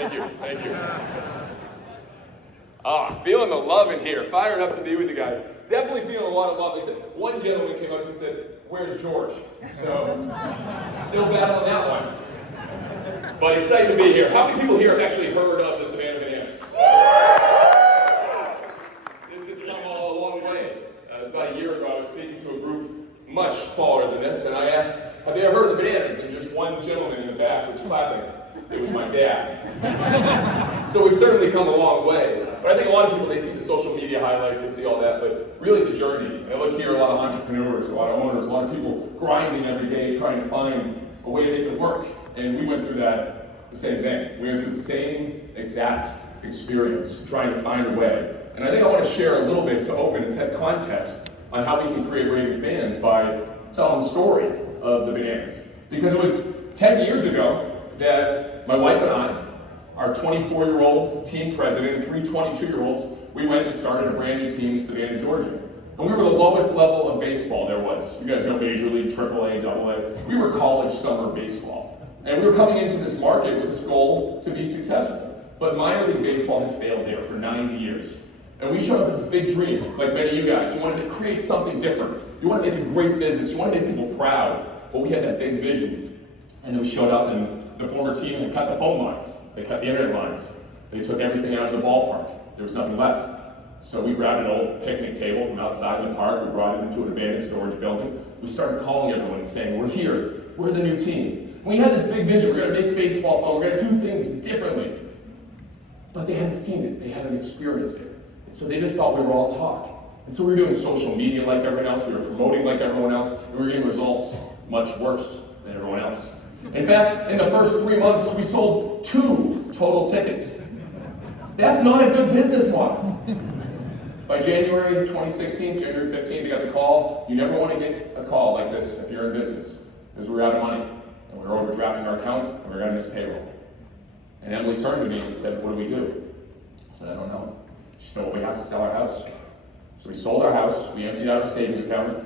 Thank you, thank you. Feeling the love in here. Fired up to be with you guys. Definitely feeling a lot of love. Like I said, one gentleman came up to me and said, "Where's George?" So, still battling that one. But excited to be here. How many people here have actually heard of the Savannah Bananas? This has come a long way. It was about a year ago. I was speaking to a group much smaller than this, and I asked, "Have you ever heard of the Bananas?" And just one gentleman in the back was clapping. It was my dad. So we've certainly come a long way. But I think a lot of people, they see the social media highlights, they see all that, but really the journey. I look here, a lot of entrepreneurs, a lot of owners, a lot of people grinding every day, trying to find a way they can work. And we went through that, the same thing. We went through the same exact experience, trying to find a way. And I think I want to share a little bit to open and set context on how we can create raving fans by telling the story of the Bananas. Because it was 10 years ago that my wife and I, our 24-year-old team president and 3 22-year-olds, we went and started a brand new team in Savannah, Georgia. And we were the lowest level of baseball there was. You guys know Major League, AAA, AA. We were college summer baseball. And we were coming into this market with this goal to be successful. But minor league baseball had failed there for 90 years. And we showed up with this big dream, like many of you guys. You wanted to create something different. You wanted to make a great business. You wanted to make people proud. But we had that big vision. And then we showed up, and the former team had cut the phone lines. They cut the internet lines. They took everything out of the ballpark. There was nothing left. So we grabbed an old picnic table from outside the park. We brought it into an abandoned storage building. We started calling everyone and saying, "We're here. We're the new team." We had this big vision. We're going to make baseball fun. We're going to do things differently. But they hadn't seen it. They hadn't experienced it. And so they just thought we were all talk. And so we were doing social media like everyone else. We were promoting like everyone else. And we were getting results much worse than everyone else. In fact, in the first 3 months, we sold 2 total tickets. That's not a good business model. By January 2016, January 15th, we got the call. You never want to get a call like this if you're in business, because we were out of money, and we were overdrafting our account, and we were going to miss payroll. And Emily turned to me and said, "What do we do?" I said, "I don't know." She said, "Well, we have to sell our house." So we sold our house, we emptied out our savings account,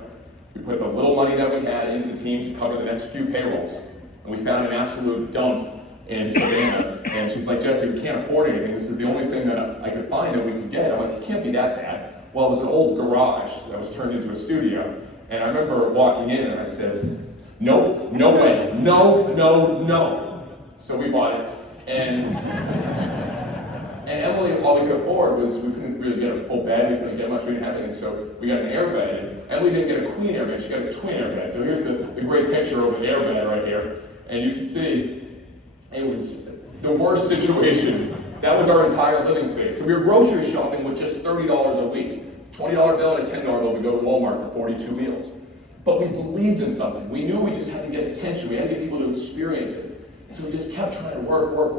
we put the little money that we had into the team to cover the next few payrolls. And we found an absolute dump in Savannah. And she's like, "Jesse, we can't afford anything. This is the only thing that I could find that we could get." I'm like, "It can't be that bad." Well, it was an old garage that was turned into a studio. And I remember walking in and I said, "Nope, no way, no, no, no." So we bought it. And Emily, all we could afford was, we couldn't really get a full bed, we couldn't get much, we didn't have anything, so we got an air bed. And Emily didn't get a queen air bed, she got a twin air bed. So here's the great picture of the air bed right here. And you can see, it was the worst situation. That was our entire living space. So we were grocery shopping with just $30 a week. $20 bill and a $10 bill, we go to Walmart for 42 meals. But we believed in something. We knew we just had to get attention. We had to get people to experience it. And so we just kept trying to work, but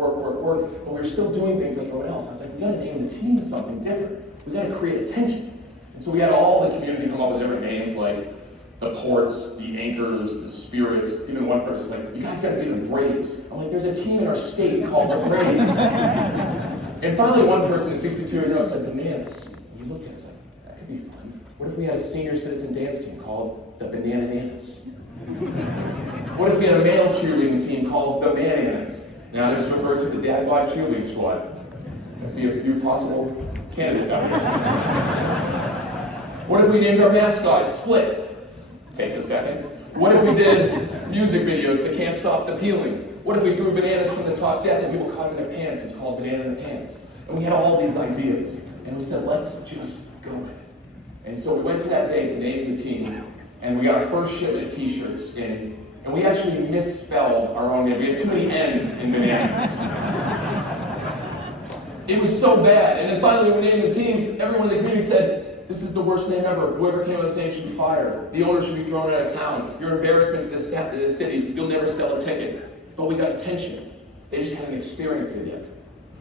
we were still doing things like everyone else. I was like, we gotta name the team something different. We gotta create attention. And so we had all the community come up with different names, like the Ports, the Anchors, the Spirits. Even one person's like, "You guys gotta be the Braves." I'm like, "There's a team in our state called the Braves." And finally one person at 62 years old said, "Bananas." We looked at it and was like, "That could be fun. What if we had a senior citizen dance team called the Bananas?" What if we had a male cheerleading team called the Bananas? Now they're just referred to the Dad Bod cheerleading squad. I see a few possible candidates out there. What if we named our mascot Split? Takes a second. What if we did music videos that can't stop the peeling? What if we threw bananas from the top deck and people caught them in their pants? It's called Banana in the Pants. And we had all these ideas. And we said, let's just go with it. And so we went to that day to name the team. And we got our first shipment of t-shirts in. And we actually misspelled our own name. We had too many N's in Bananas. It was so bad. And then finally when we named the team, everyone in the community said, "This is the worst name ever. Whoever came up with this name should be fired. The owner should be thrown out of town. You're an embarrassment to the city. You'll never sell a ticket." But we got attention. They just hadn't experienced it yet.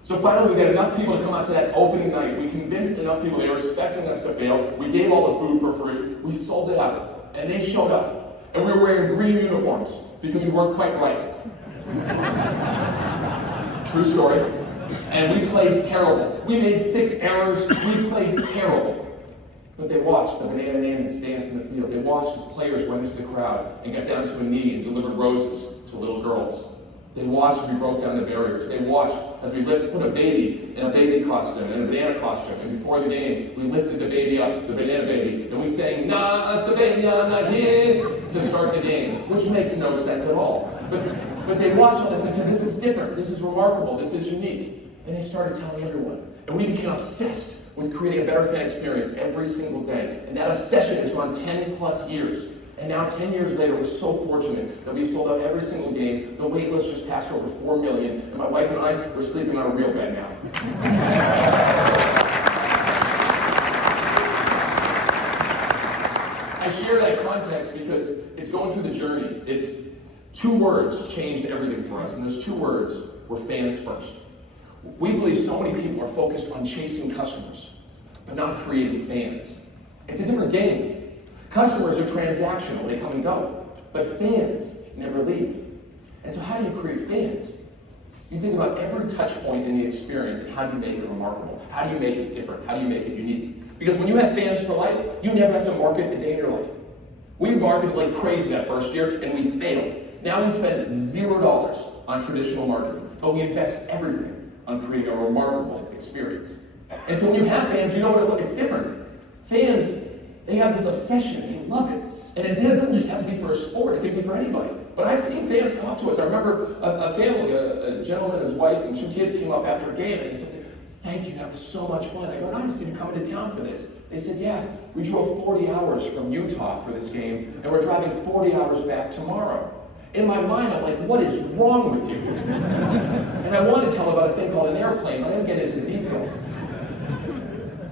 So finally we got enough people to come out to that opening night. We convinced enough people they were expecting us to fail. We gave all the food for free. We sold it out. And they showed up. And we were wearing green uniforms because we weren't quite right. True story. And we played terrible. We made 6 errors. We played terrible. But they watched the Bananas dance in the field. They watched as players went into the crowd and got down to a knee and delivered roses to little girls. They watched as we broke down the barriers. They watched as we put a baby in a baby costume, in a banana costume. And before the game, we lifted the baby up, the banana baby, and we sang, "Na, Savannah, not here," to start the game, which makes no sense at all. But they watched all this and said, "This is different, this is remarkable, this is unique." And they started telling everyone. And we became obsessed with creating a better fan experience every single day. And that obsession has gone 10 plus years. And now 10 years later, we're so fortunate that we've sold out every single game. The wait list just passed over 4 million. And my wife and I, we're sleeping on a real bed now. I share that context because it's going through the journey. It's 2 words changed everything for us. And those 2 words were fans first. We believe so many people are focused on chasing customers, but not creating fans. It's a different game. Customers are transactional, they come and go, but fans never leave. And so how do you create fans? You think about every touch point in the experience and how do you make it remarkable? How do you make it different? How do you make it unique? Because when you have fans for life, you never have to market a day in your life. We marketed like crazy that first year and we failed. Now we spend $0 on traditional marketing, but we invest everything on creating a remarkable experience. And so when you have fans, you know what it's different. Fans, they have this obsession, they love it. And it doesn't just have to be for a sport, it can be for anybody. But I've seen fans come up to us. I remember a family, a gentleman and his wife and 2 kids came up after a game and they said, "Thank you, that was so much fun." I go, "Nice, did you come into town for this?" They said, "Yeah, we drove 40 hours from Utah for this game and we're driving 40 hours back tomorrow." In my mind, I'm like, what is wrong with you? And I want to tell about a thing called an airplane, but I didn't get into the details.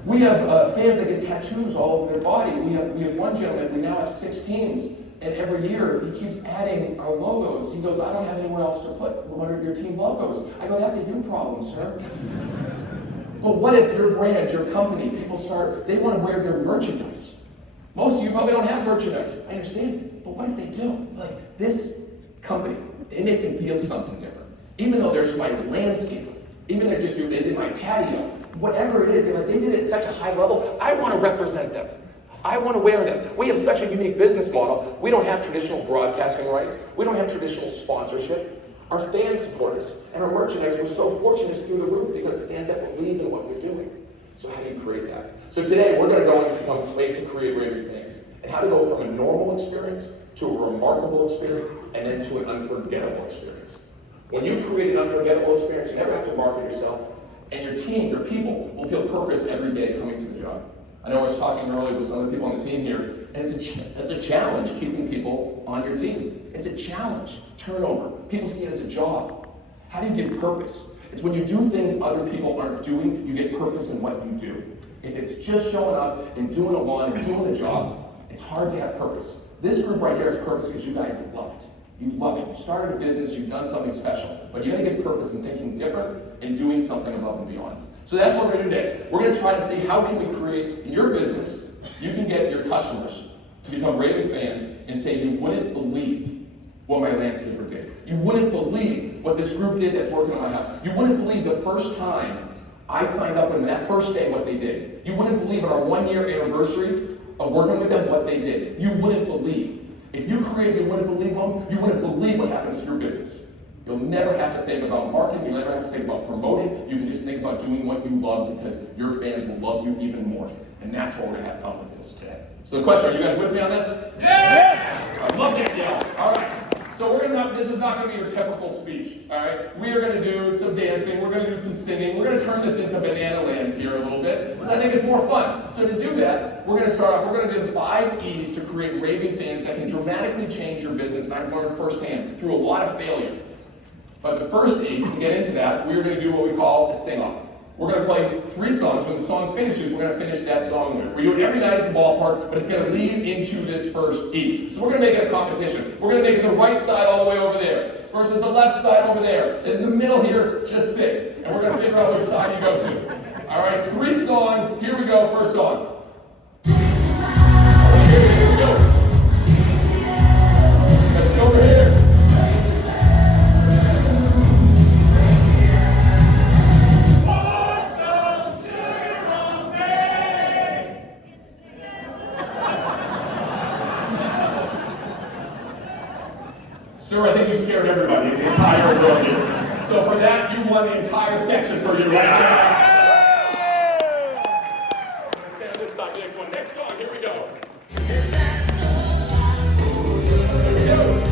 We have fans that get tattoos all over their body. We have one gentleman, we now have 6 teams, and every year he keeps adding our logos. He goes, "I don't have anywhere else to put one of your team logos." I go, "That's a you problem, sir." But what if your brand, your company, they want to wear your merchandise? Most of you probably don't have merchandise. I understand, but what if they do? Like this company, they make me feel something different. Even though there's my landscape, even though they did my patio, whatever it is, they did it at such a high level, I want to represent them. I want to wear them. We have such a unique business model. We don't have traditional broadcasting rights. We don't have traditional sponsorship. Our fans support us, and our merchandise, we're so fortunate is through the roof because the fans that believe in what we're doing. So how do you create that? So today, we're going to go into some ways to create raving fans, and how to go from a normal experience to a remarkable experience, and then to an unforgettable experience. When you create an unforgettable experience, you never have to market yourself, and your team, your people, will feel purpose every day coming to the job. I know I was talking earlier with some of the people on the team here, and it's a challenge keeping people on your team. It's a challenge. Turnover. People see it as a job. How do you give purpose? It's when you do things other people aren't doing, you get purpose in what you do. If it's just showing up and doing a one and doing a job, it's hard to have purpose. This group right here has purpose because you guys love it. You love it. You started a business, you've done something special, but you're going to get purpose in thinking different and doing something above and beyond. So that's what we're going to do today. We're going to try to see how can we create, in your business, you can get your customers to become raving fans and say, "You wouldn't believe what my landscaper did. You wouldn't believe what this group did that's working on my house. You wouldn't believe the first time I signed up with them, that first day, what they did. You wouldn't believe on our 1-year anniversary of working with them, what they did. You wouldn't believe. If you create You Wouldn't Believe them, you wouldn't believe what happens to your business. You'll never have to think about marketing. You'll never have to think about promoting. You can just think about doing what you love because your fans will love you even more. And that's what we're going to have fun with this today. So the question, are you guys with me on this? Yeah! I love that yell. All right. So this is not going to be your typical speech, all right? We are going to do some dancing. We're going to do some singing. We're going to turn this into Banana Land here a little bit because I think it's more fun. So to do that, we're going to start off. We're going to do the 5 E's to create raving fans that can dramatically change your business. And I've learned firsthand through a lot of failure. But the first E, to get into that, we're going to do what we call a sing-off. We're going to play 3 songs. When the song finishes, we're going to finish that song with. We do it every night at the ballpark, but it's going to lead into this first E. So we're going to make it a competition. We're going to make it the right side all the way over there versus the left side over there. In the middle here, just sit. And we're going to figure out which side you go to. All right, 3 songs. Here we go. First song. All right, here we go. Let's go over here. Sir, I think you scared everybody. entire building. So for that, you won the entire section for your right now. I'm going to stand on this side, next one. Next song, here we go. Here we go.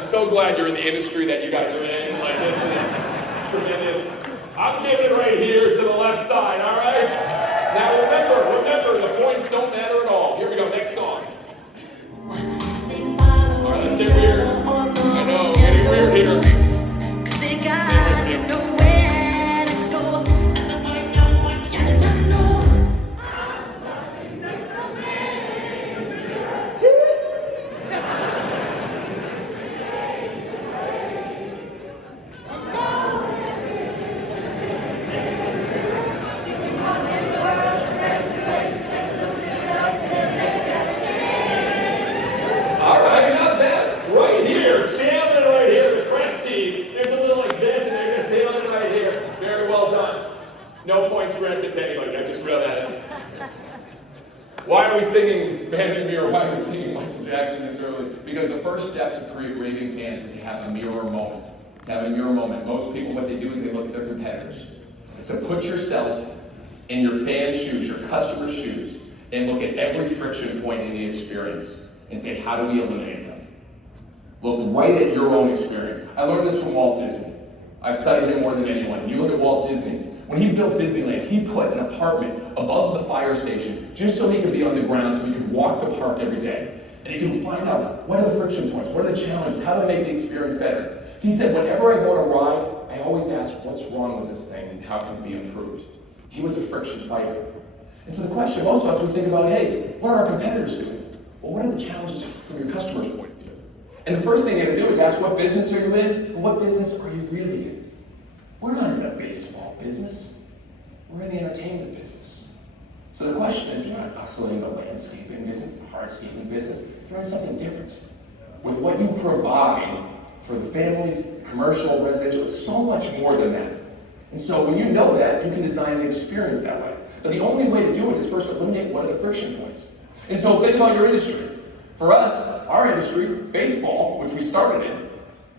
So glad you're in the industry that you guys are in. Like, this is tremendous. I'm giving it right here to the left side, all right? Now remember, the points don't matter at all. Here we go, next song. All right, let's get weird. I know, getting weird here. No points granted to anybody, I just read that. Why are we singing Man in the Mirror? Why are we singing Michael Jackson this early? Because the first step to create raving fans is to have a mirror moment. To have a mirror moment. Most people, what they do is they look at their competitors. So put yourself in your fan's shoes, your customer's shoes, and look at every friction point in the experience and say, how do we eliminate them? Look right at your own experience. I learned this from Walt Disney. I've studied him more than anyone. You look at Walt Disney. When he built Disneyland, he put an apartment above the fire station just so he could be on the ground so he could walk the park every day. And he could find out, what are the friction points? What are the challenges? How do I make the experience better? He said, whenever I go on a ride, I always ask, what's wrong with this thing and how can it be improved? He was a friction fighter. And so the question, most of us would think about, hey, what are our competitors doing? Well, what are the challenges from your customer's point of view? And the first thing you have to do is ask, what business are you in? But what business are you really in? We're not in a baseball business. We're in the entertainment business. So the question is, you're not necessarily in the landscaping business, the hardscaping business. You're in something different. With what you provide for the families, commercial, residential, it's so much more than that. And so when you know that, you can design an experience that way. But the only way to do it is first eliminate one of the friction points. And so think about your industry. For us, our industry, baseball, which we started in,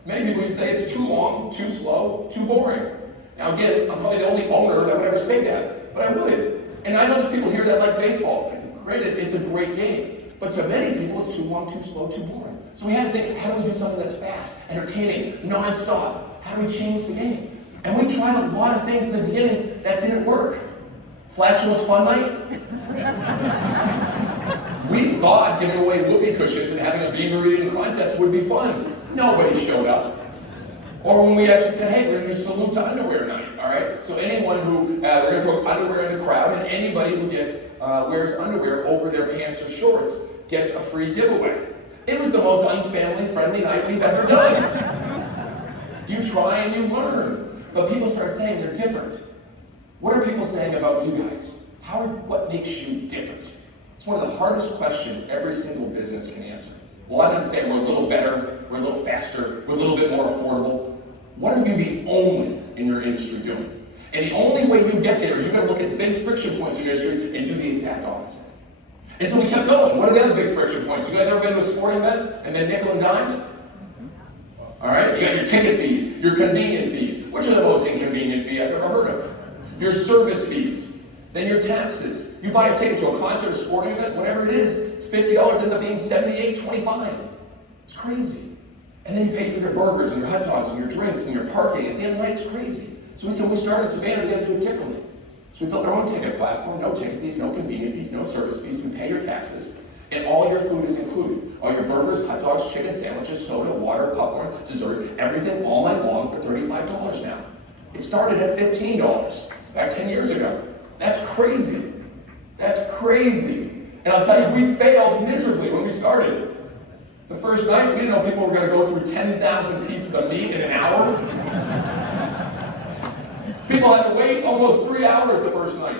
many people would say it's too long, too slow, too boring. Now again, I'm probably the only owner that would ever say that, but I would. And I know there's people here that like baseball. Granted, it's a great game. But to many people, it's too long, too slow, too boring. So we had to think, how do we do something that's fast, entertaining, non-stop? How do we change the game? And we tried a lot of things in the beginning that didn't work. Flatulence Fun Night? We thought giving away whoopee cushions and having a beaver eating contest would be fun. Nobody showed up. Or when we actually said, hey, we're going to do salute to underwear night, all right? So anyone who, we're going to throw underwear in the crowd, and anybody who wears underwear over their pants or shorts gets a free giveaway. It was the most unfamily-friendly night we've ever done. You try and you learn. But people start saying they're different. What are people saying about you guys? What makes you different? It's one of the hardest questions every single business can answer. A lot of them say we're a little better, we're a little faster, we're a little bit more affordable. What are you the only in your industry doing? And the only way you get there is you've got to look at the big friction points in your industry and do the exact opposite. And so we kept going. What are the other big friction points? You guys ever been to a sporting event and then nickel and dimed? All right, you got your ticket fees, your convenient fees. Which are the most inconvenient fee I've ever heard of? Your service fees, then your taxes. You buy a ticket to a concert or sporting event, whatever it is, it's $50, ends up being $78.25. It's crazy. And then you pay for your burgers and your hot dogs and your drinks and your parking. At the end of the night, it's crazy. So we said, when we started in Savannah, we had to do it differently. So we built our own ticket platform, no ticket fees, no convenient fees, no service fees. We pay your taxes, and all your food is included. All your burgers, hot dogs, chicken sandwiches, soda, water, popcorn, dessert, everything all night long for $35 now. It started at $15 back 10 years ago. That's crazy. That's crazy. And I'll tell you, we failed miserably when we started. The first night, we didn't know people were going to go through 10,000 pieces of meat in an hour. People had to wait almost 3 hours the first night.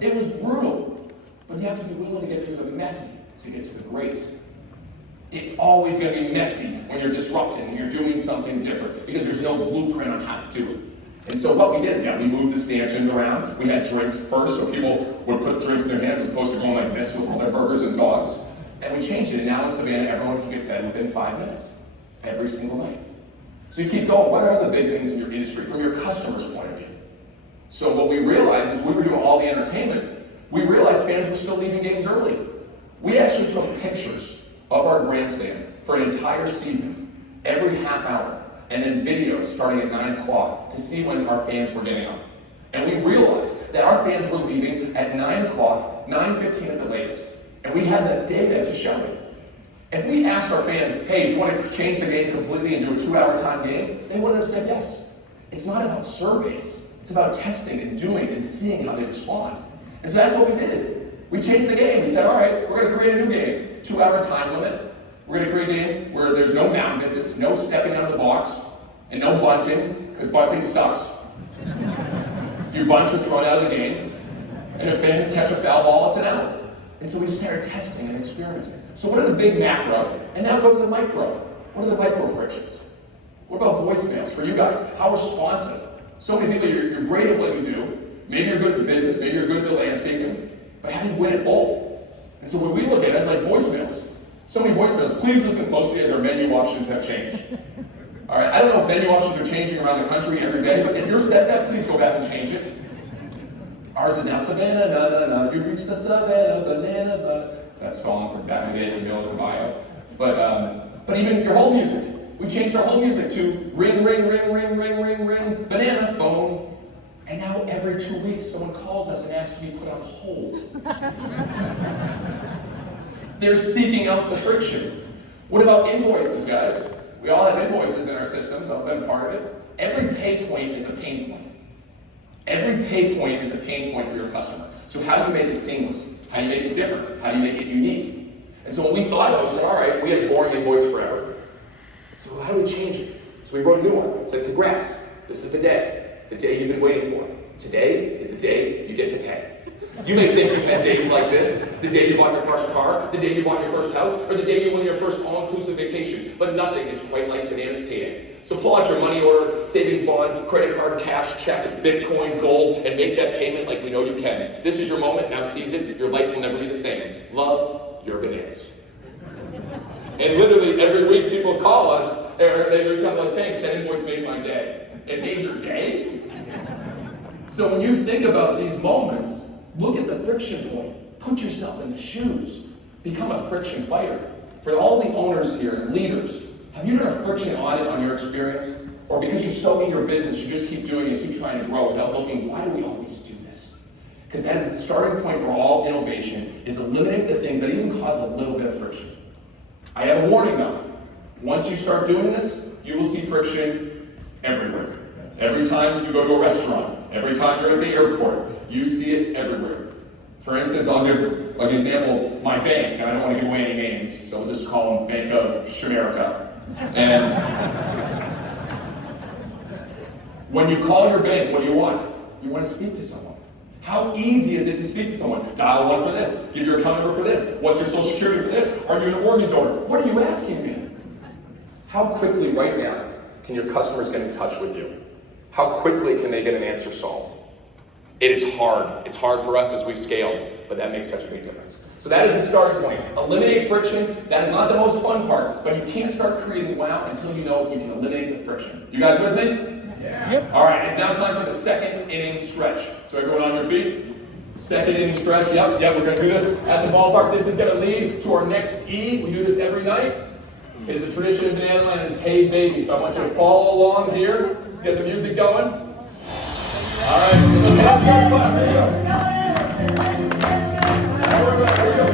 It was brutal. but you have to be willing to get through the messy to get to the great. It's always going to be messy when you're disrupting and you're doing something different because there's no blueprint on how to do it. And so what we did is, we moved the stanchions around. We had drinks first, so people would put drinks in their hands as opposed to going like this with all their burgers and dogs. And we changed it, and now in Savannah, everyone can get fed within 5 minutes, every single night. So you keep going. What are the big things in your industry from your customer's point of view? So what we realized is we were doing all the entertainment. We realized fans were still leaving games early. We actually took pictures of our grandstand for an entire season, every half hour, and then videos starting at 9 o'clock to see when our fans were getting up. And we realized that our fans were leaving at 9 o'clock, 9:15 at the latest. And we had the data to show it. If we asked our fans, hey, do you want to change the game completely and do a 2-hour time game? They wouldn't have said yes. It's not about surveys. It's about testing and doing and seeing how they respond. And so that's what we did. We changed the game. We said, all right, we're going to create a new game. 2-hour time limit. We're going to create a game where there's no mound visits, no stepping out of the box, and no bunting, because bunting sucks. If you bunt, you're thrown out of the game. And if fans catch a foul ball, it's an out. And so we just started testing and experimenting. So what are the big macro? And now go to the micro. What are the micro frictions? What about voicemails for you guys? How responsive? So many people, you're great at what you do. Maybe you're good at the business, maybe you're good at the landscaping, but how do you win at both? And so when we look at it, it's like voicemails. So many voicemails. Please listen closely as our menu options have changed. All right, I don't know if menu options are changing around the country every day, but if yours says that, please go back and change it. Ours is now Savannah, na, you've reached the Savannah Bananas. It's that song from back in the day in the middle of the bio. But even your whole music. We changed our whole music to ring, ring, ring, ring, ring, ring, ring, banana phone. And now every 2 weeks, someone calls us and asks to be put on hold. They're seeking out the friction. What about invoices, guys? We all have invoices in our systems. I've been part of it. Every pay point is a pain point. Every pay point is a pain point for your customer. So how do you make it seamless? How do you make it different? How do you make it unique? And so when we thought about it, we said, all right, we have boring invoice forever. So how do we change it? So we wrote a new one. It said, congrats, this is the day you've been waiting for. Today is the day you get to pay. You may think you've had days like this, the day you bought your first car, the day you bought your first house, or the day you went on your first all-inclusive vacation, but nothing is quite like Bananas payday. So pull out your money order, savings bond, credit card, cash, check, Bitcoin, gold, and make that payment like we know you can. This is your moment, now seize it, your life will never be the same. Love your Bananas. And literally every week people call us, and they reach out like, thanks, that invoice made my day. It made your day? So when you think about these moments, look at the friction point. Put yourself in the shoes. Become a friction fighter. For all the owners here and leaders, have you done a friction audit on your experience? Or because you're so in your business, you just keep doing it, keep trying to grow without looking, why do we always do this? Because that is the starting point for all innovation, is eliminate the things that even cause a little bit of friction. I have a warning though. Once you start doing this, you will see friction everywhere. Every time you go to a restaurant, every time you're at the airport, you see it everywhere. For instance, I'll give an example, my bank, and I don't want to give away any names, so we'll just call them Bank of Shamerica. And when you call your bank, what do you want? You want to speak to someone. How easy is it to speak to someone? Dial 1 for this, give your account number for this, what's your social security for this, are you an organ donor? What are you asking me? How quickly right now can your customers get in touch with you? How quickly can they get an answer solved? It is hard. It's hard for us as we've scaled, but that makes such a big difference. So that is the starting point. Eliminate friction. That is not the most fun part, but you can't start creating wow until you know you can eliminate the friction. You guys with me? Yeah. Yep. All right, it's now time for the second inning stretch. So everyone on your feet. Second inning stretch. Yep, we're going to do this at the ballpark. This is going to lead to our next E. We do this every night. It is a tradition in Banana Land. It's Hey Baby. So I want you to follow along here. Let's get the music going. All right, so clap, clap, clap. There you go. Here we go.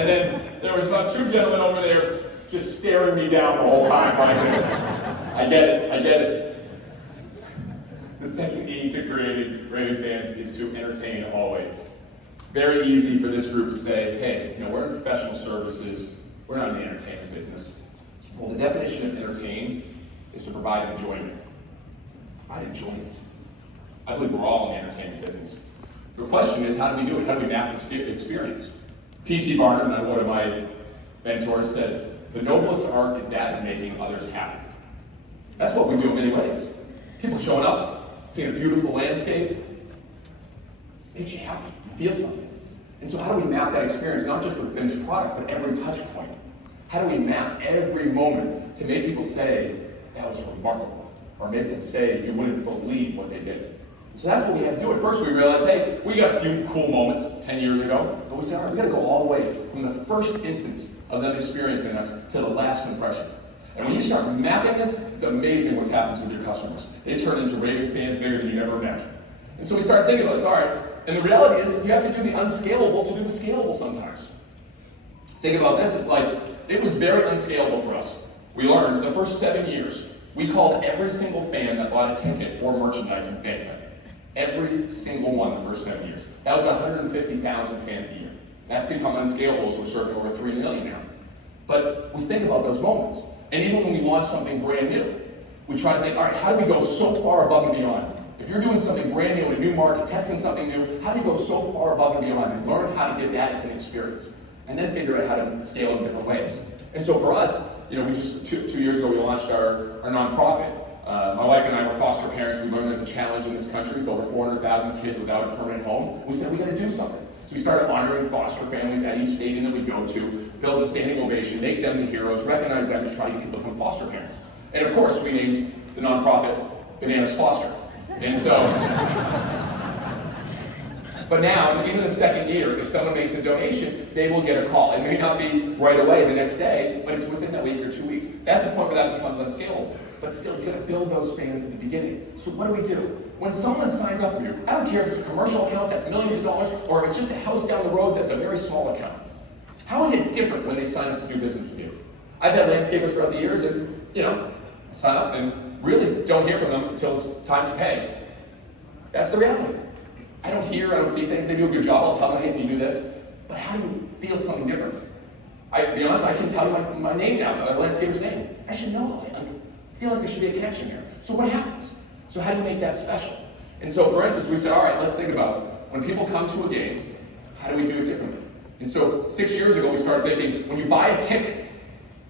And then there was about 2 gentlemen over there just staring me down the whole time like this. I get it. The second E to creating raving fans is to entertain always. Very easy for this group to say, hey, we're in professional services, we're not in the entertainment business. Well, the definition of entertain is to provide enjoyment. Provide enjoyment. I believe we're all in the entertainment business. The question is, how do we do it? How do we map the experience? P.T. Barnum, one of my mentors, said, the noblest art is that of making others happy. That's what we do in many ways. People showing up, seeing a beautiful landscape, makes you happy. You feel something. And so how do we map that experience, not just with a finished product, but every touch point? How do we map every moment to make people say, that was remarkable, or make them say, you wouldn't believe what they did? So that's what we had to do. At first we realized, hey, we got a few cool moments 10 years ago, but we said, all right, we got to go all the way from the first instance of them experiencing us to the last impression. And when you start mapping this, it's amazing what's happens with your customers. They turn into raving fans bigger than you ever imagined. And so we started thinking about this, all right, and the reality is you have to do the unscalable to do the scalable sometimes. Think about this, it's like, it was very unscalable for us. We learned in the first 7 years, we called every single fan that bought a ticket or merchandise and thanked them. Every single one the first 7 years. That was 150,000 fans a year. That's become unscalable as we're serving over 3 million now. But we think about those moments. And even when we launch something brand new, we try to think, all right, how do we go so far above and beyond? If you're doing something brand new in a new market, testing something new, how do you go so far above and beyond and learn how to give that as an experience? And then figure out how to scale in different ways. And so for us, we just, two years ago, we launched our nonprofit. My wife and I were foster parents. We learned there's a challenge in this country with over 400,000 kids without a permanent home. We said, we gotta do something. So we started honoring foster families at each stadium that we go to, build a standing ovation, make them the heroes, recognize them, and try to get people to become foster parents. And of course, we named the nonprofit Bananas Foster. And so, but now, even the second year, if someone makes a donation, they will get a call. It may not be right away the next day, but it's within that week or 2 weeks. That's a point where that becomes unscalable. But still, you gotta build those fans in the beginning. So what do? When someone signs up for you, I don't care if it's a commercial account that's millions of dollars, or if it's just a house down the road that's a very small account. How is it different when they sign up to do business with you? I've had landscapers throughout the years and, sign up and really don't hear from them until it's time to pay. That's the reality. I don't see things, they do a good job, I'll tell them, hey, can you do this? But how do you feel something different? To be honest, I can tell you my name now, the landscaper's name. I should know, I feel like there should be a connection here. So what happens? So how do you make that special? And so for instance, we said, all right, let's think about when people come to a game, how do we do it differently? And so 6 years ago, we started thinking, when you buy a ticket,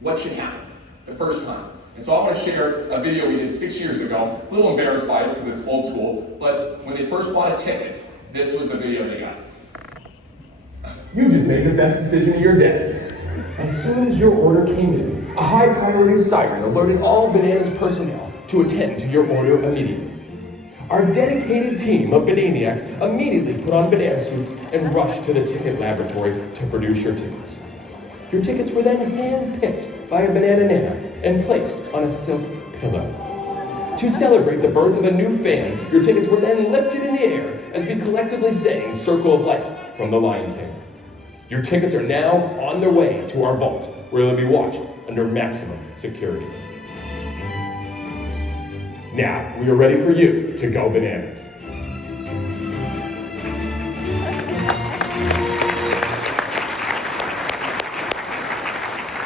what should happen the first time? And so I want to share a video we did 6 years ago, a little embarrassed by it because it's old school, but when they first bought a ticket, this was the video they got. You just made the best decision of your day. As soon as your order came in, a high priority siren alerted all Bananas personnel to attend to your order immediately. Our dedicated team of Bananiacs immediately put on banana suits and rushed to the ticket laboratory to produce your tickets. Your tickets were then hand-picked by a banana nana and placed on a silk pillow. To celebrate the birth of a new fan, your tickets were then lifted in the air as we collectively sang Circle of Life from The Lion King. Your tickets are now on their way to our vault, where they'll be watched under maximum security. Now, we are ready for you to go bananas.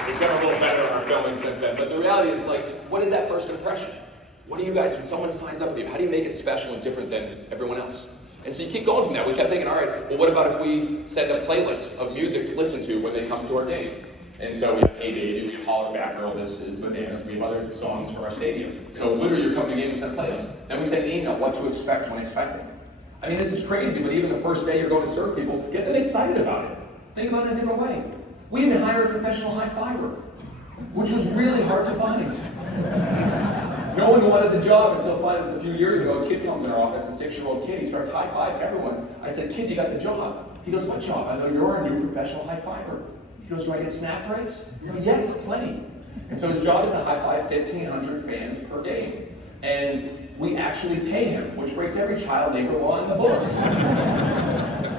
We've done a little better in our filming since then, but the reality is, what is that first impression? What do you guys, when someone signs up with you, how do you make it special and different than everyone else? And so you keep going from that. We kept thinking, all right, well, what about if we send a playlist of music to listen to when they come to our game? And so we have Hey Baby, we have Holler Back Girl, This Is Bananas, we have other songs for our stadium. So literally you're coming to the game and send playlists. Then we send an email, what to expect when expecting. I mean, this is crazy, but even the first day you're going to serve people, get them excited about it. Think about it in a different way. We even hired a professional high fiver, which was really hard to find. No one wanted the job until finally a few years ago. A kid comes in our office, a 6-year-old kid, he starts high-fiving everyone. I said, kid, you got the job. He goes, what job? I know you're a new professional high-fiver. He goes, do I get snack breaks? I go, yes, plenty. And so his job is to high-five 1,500 fans per game. And we actually pay him, which breaks every child labor law in the books.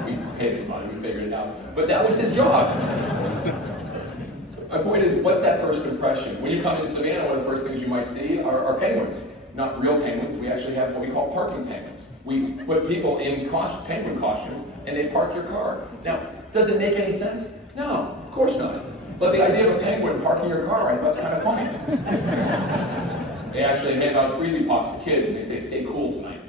We pay this money, we figured it out. But that was his job. My point is, what's that first impression? When you come into Savannah, one of the first things you might see are penguins. Not real penguins, we actually have what we call parking penguins. We put people in penguin costumes and they park your car. Now, does it make any sense? No, of course not. But the idea of a penguin parking your car, I thought's kind of funny. They actually hand out freezy pops to kids and they say, stay cool tonight.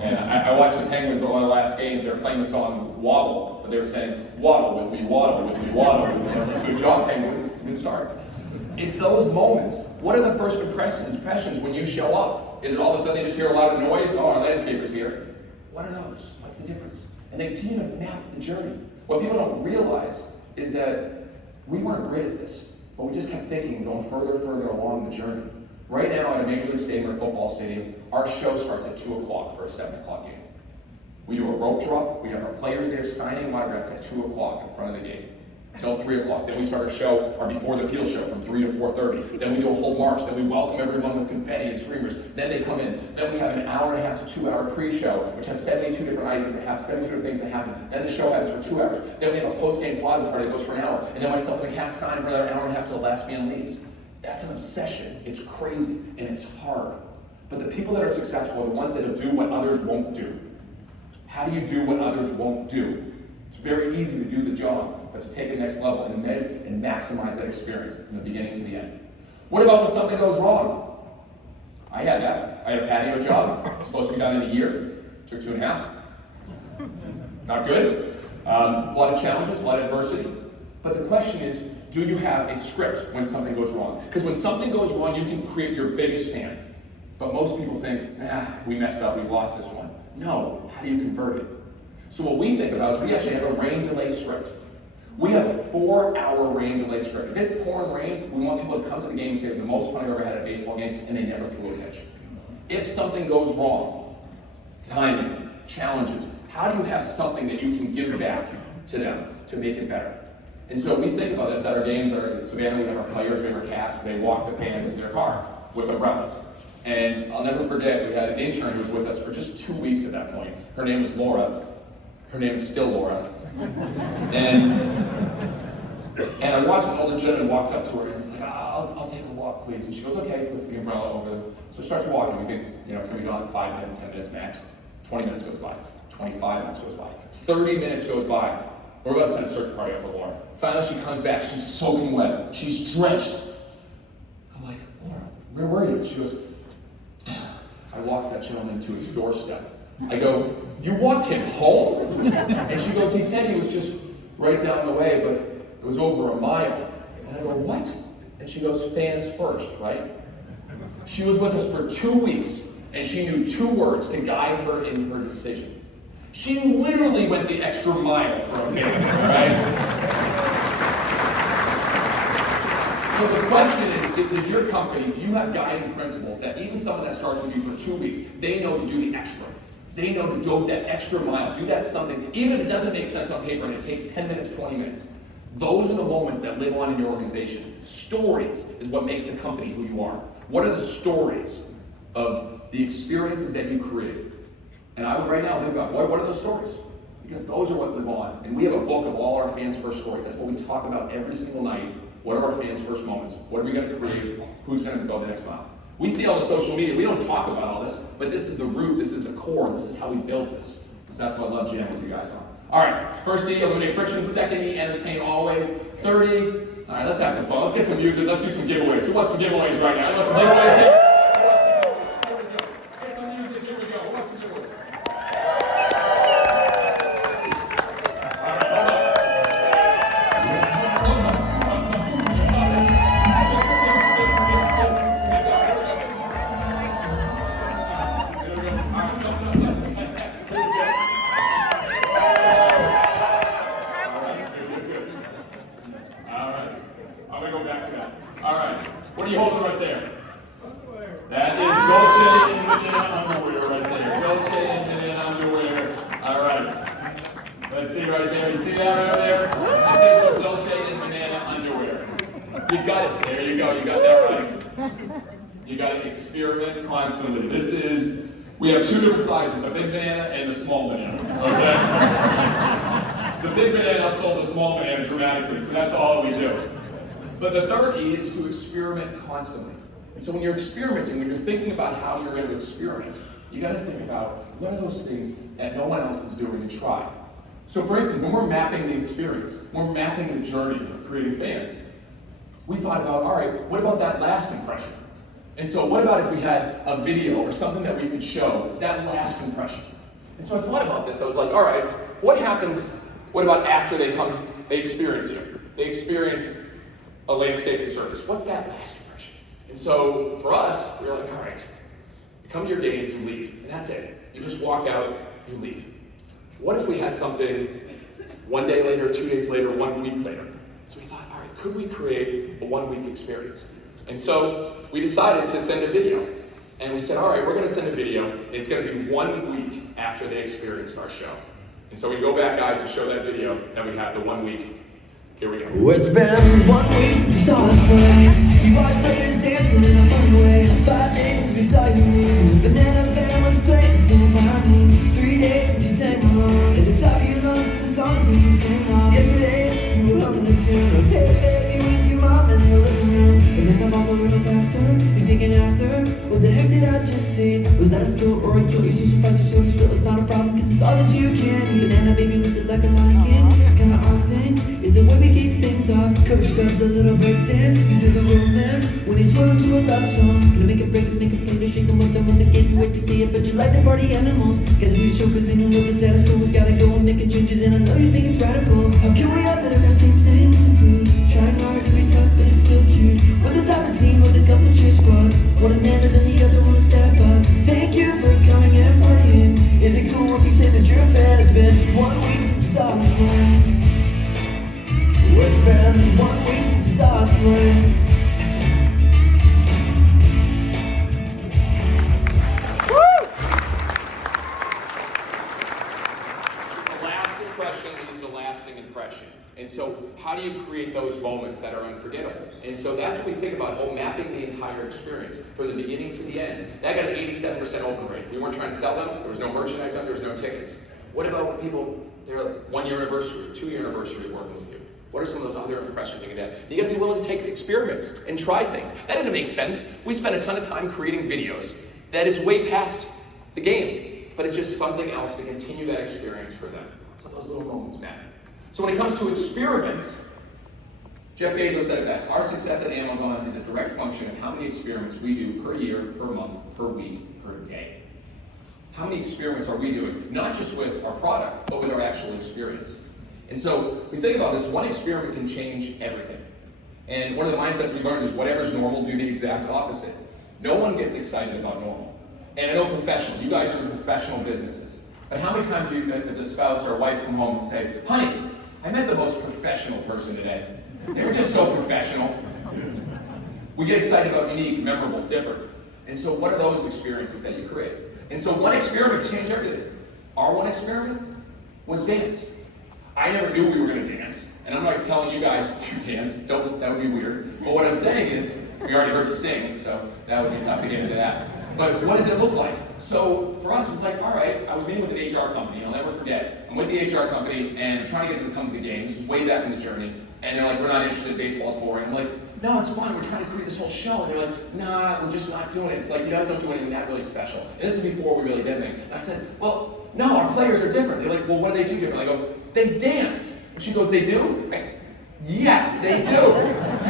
And I watched the Penguins on one of the last games. They were playing the song Waddle, but they were saying, waddle with me, waddle with me, waddle with me. Good job, Penguins. It's a good start. It's those moments. What are the first impressions when you show up? Is it all of a sudden they just hear a lot of noise? Oh, our landscaper's here. What are those? What's the difference? And they continue to map the journey. What people don't realize is that we weren't great at this, but we just kept thinking and going further and further along the journey. Right now at a Major League Stadium or a football stadium, our show starts at 2 o'clock for a 7 o'clock game. We do a rope drop, we have our players there signing autographs at 2 o'clock in front of the game, until 3 o'clock. Then we start our show, our Before the Peel show from 3 to 4:30. Then we do a whole march, then we welcome everyone with confetti and streamers. Then they come in. Then we have an hour and a half to 2 hour pre-show, which has 72 different items that happen, 72 different things that happen. Then the show happens for 2 hours. Then we have a post-game plaza party that goes for an hour. And then myself and the cast sign for another hour and a half till the last man leaves. That's an obsession. It's crazy and it's hard. But the people that are successful are the ones that do what others won't do. How do you do what others won't do? It's very easy to do the job, but to take it next level and maximize that experience from the beginning to the end. What about when something goes wrong? I had that. I had a patio job, supposed to be done in a year, took 2.5. Not good. A lot of challenges, a lot of adversity. But the question is, do you have a script when something goes wrong? Because when something goes wrong, you can create your biggest fan. But most people think, we messed up, we lost this one. No, how do you convert it? So what we think about is we actually have a rain delay script. We have a 4-hour rain delay script. If it's pouring rain, we want people to come to the game and say it's the most fun I've ever had at a baseball game, and they never threw a pitch. If something goes wrong, timing, challenges, how do you have something that you can give back to them to make it better? And so we think about this at our games. At Savannah, we have our players, we have our cast, they walk the fans into their car with umbrellas. And I'll never forget, we had an intern who was with us for just 2 weeks at that point. Her name was Laura. Her name is still Laura. And I watched an older gentleman walked up to her and he's like, I'll take a walk, please. And she goes, okay, puts the umbrella over them. So starts walking. We think, it's going to be gone in 5 minutes, 10 minutes max. 20 minutes goes by. 25 minutes goes by. 30 minutes goes by. We're about to send a search party up for Laura. Finally, she comes back. She's soaking wet. She's drenched. I'm like, Laura, where were you? She goes, I walked that gentleman to his doorstep. I go, you walked him home? And she goes, he said he was just right down the way, but it was over a mile. And I go, what? And she goes, fans first, right? She was with us for 2 weeks, and she knew 2 words to guide her in her decision. She literally went the extra mile for a fan, all right? So the question is, does your company, do you have guiding principles that even someone that starts with you for 2 weeks, they know to do the extra? They know to go that extra mile, do that something, even if it doesn't make sense on paper and it takes 10 minutes, 20 minutes. Those are the moments that live on in your organization. Stories is what makes the company who you are. What are the stories of the experiences that you created? And I would right now think about, what are those stories? Because those are what live on. And we have a book of all our fans' first stories. That's what we talk about every single night. What are our fans' first moments? What are we going to create? Who's going to go the next mile? We see all the social media. We don't talk about all this, but this is the root. This is the core. This is how we build this. So that's what I love jamming with you guys on. All right, first E, eliminate friction. Second E, entertain always. Third E, all right, let's have some fun. Let's get some music. Let's do some giveaways. Who wants some giveaways right now? You want some giveaways here? Here we go. Get some music. Here we go. Who wants some giveaways? What are you holding right there? That is Dolce & Gabbana underwear right there. Dolce & Gabbana underwear. All right. Let's see right there. You see that right there? Official Dolce & Gabbana underwear. You got it. There you go. You got that right. You got to experiment constantly. We have 2 different sizes, the big banana and the small banana. Okay? The big banana outsold the small banana dramatically, so that's all we do. But the third E is to experiment constantly. And so when you're experimenting, when you're thinking about how you're going to experiment, you got to think about what are those things that no one else is doing and try. So for instance, when we're mapping the experience, we're mapping the journey of creating fans, we thought about, all right, what about that last impression? And so what about if we had a video or something that we could show that last impression? And so I thought about this. I was like, all right, what happens, what about after they experience you? They experience a landscaping service. What's that last impression? And so for us, we were like, all right, you come to your game, you leave, and that's it. You just walk out, you leave. What if we had something 1 day later, 2 days later, 1 week later? So we thought, all right, could we create a 1 week experience? And so we decided to send a video. And we said, all right, we're going to send a video. And it's going to be 1 week after they experienced our show. And so we go back, guys, and show that video that we have the 1 week. Here we go. It's been 1 week since you saw us play. You watched players dancing in a funny way. 5 days since we saw you leave. The banana band was playing Stand By Me. 3 days since you sang along. At the top of your lungs to the songs that you sang on. Yesterday, you were humming the tune of Hey Baby with your mom in the living room. And then I'm also a little faster. You're thinking after, what the heck did I just see? Was that a still or a kill? You're so surprised you're so split. It's not a problem, cause it's all that you can eat. Banana baby looked like a lion king. It's kinda our thing, is the way we keep things up. Coach does a little break dance. You feel the romance when he's twirling to a love song. Gonna make a break, make a play. They shake them with the game. You wait to see it, but you like the party animals. Gotta see the show cause they know what the status quo is. Gotta go and making changes, and I know you think it's radical. How can we up it if our team's name isn't food? Trying hard to be tough, but it's still cute. We're the type of team with a couple cheer squads. One is nanas and the other one is dad bods. Thank you for coming and partying. Is it cool if we say that you're a fan? It's been 1 week since you saw us play. It's been 1 week since you saw us play. A lasting impression leaves a lasting impression. And so how do you create those moments that are unforgettable? And so that's what we think about, whole mapping the entire experience from the beginning to the end. That got an 87% open rate. We weren't trying to sell them. There was no merchandise on, there was no tickets. What about when people, they're like 1 year anniversary, 2 year anniversary working with you? What are some of those other impressions you can get? You gotta be willing to take experiments and try things. That didn't make sense. We spent a ton of time creating videos that is way past the game, but it's just something else to continue that experience for them. So those little moments matter. So when it comes to experiments, Jeff Bezos said it best, our success at Amazon is a direct function of how many experiments we do per year, per month, per week, per day. How many experiments are we doing? Not just with our product, but with our actual experience. And so we think about this, one experiment can change everything. And one of the mindsets we learned is whatever's normal, do the exact opposite. No one gets excited about normal. And I know professional, you guys are in professional businesses. But how many times do you, as a spouse or a wife, come home and say, honey, I met the most professional person today. They were just so professional. We get excited about unique, memorable, different. And so what are those experiences that you create? And so one experiment can change everything. Our one experiment was dance. I never knew we were going to dance, and I'm not telling you guys to dance, that would be weird. But what I'm saying is, we already heard you sing, so that would be tough to get into that. But what does it look like? So for us, it was like, all right, I was meeting with an HR company, I'll never forget. I'm with the HR company, and I'm trying to get them to come to the game. This is way back in the journey. And they're like, we're not interested, baseball's boring. I'm like, no, it's fun, we're trying to create this whole show. And they're like, nah, we're just not doing it. It's like, you guys don't do anything that really special. And this is before we really did anything. And I said, well, no, our players are different. They're like, well, what do they do different? I go, they dance. And she goes, they do? Yes, they do.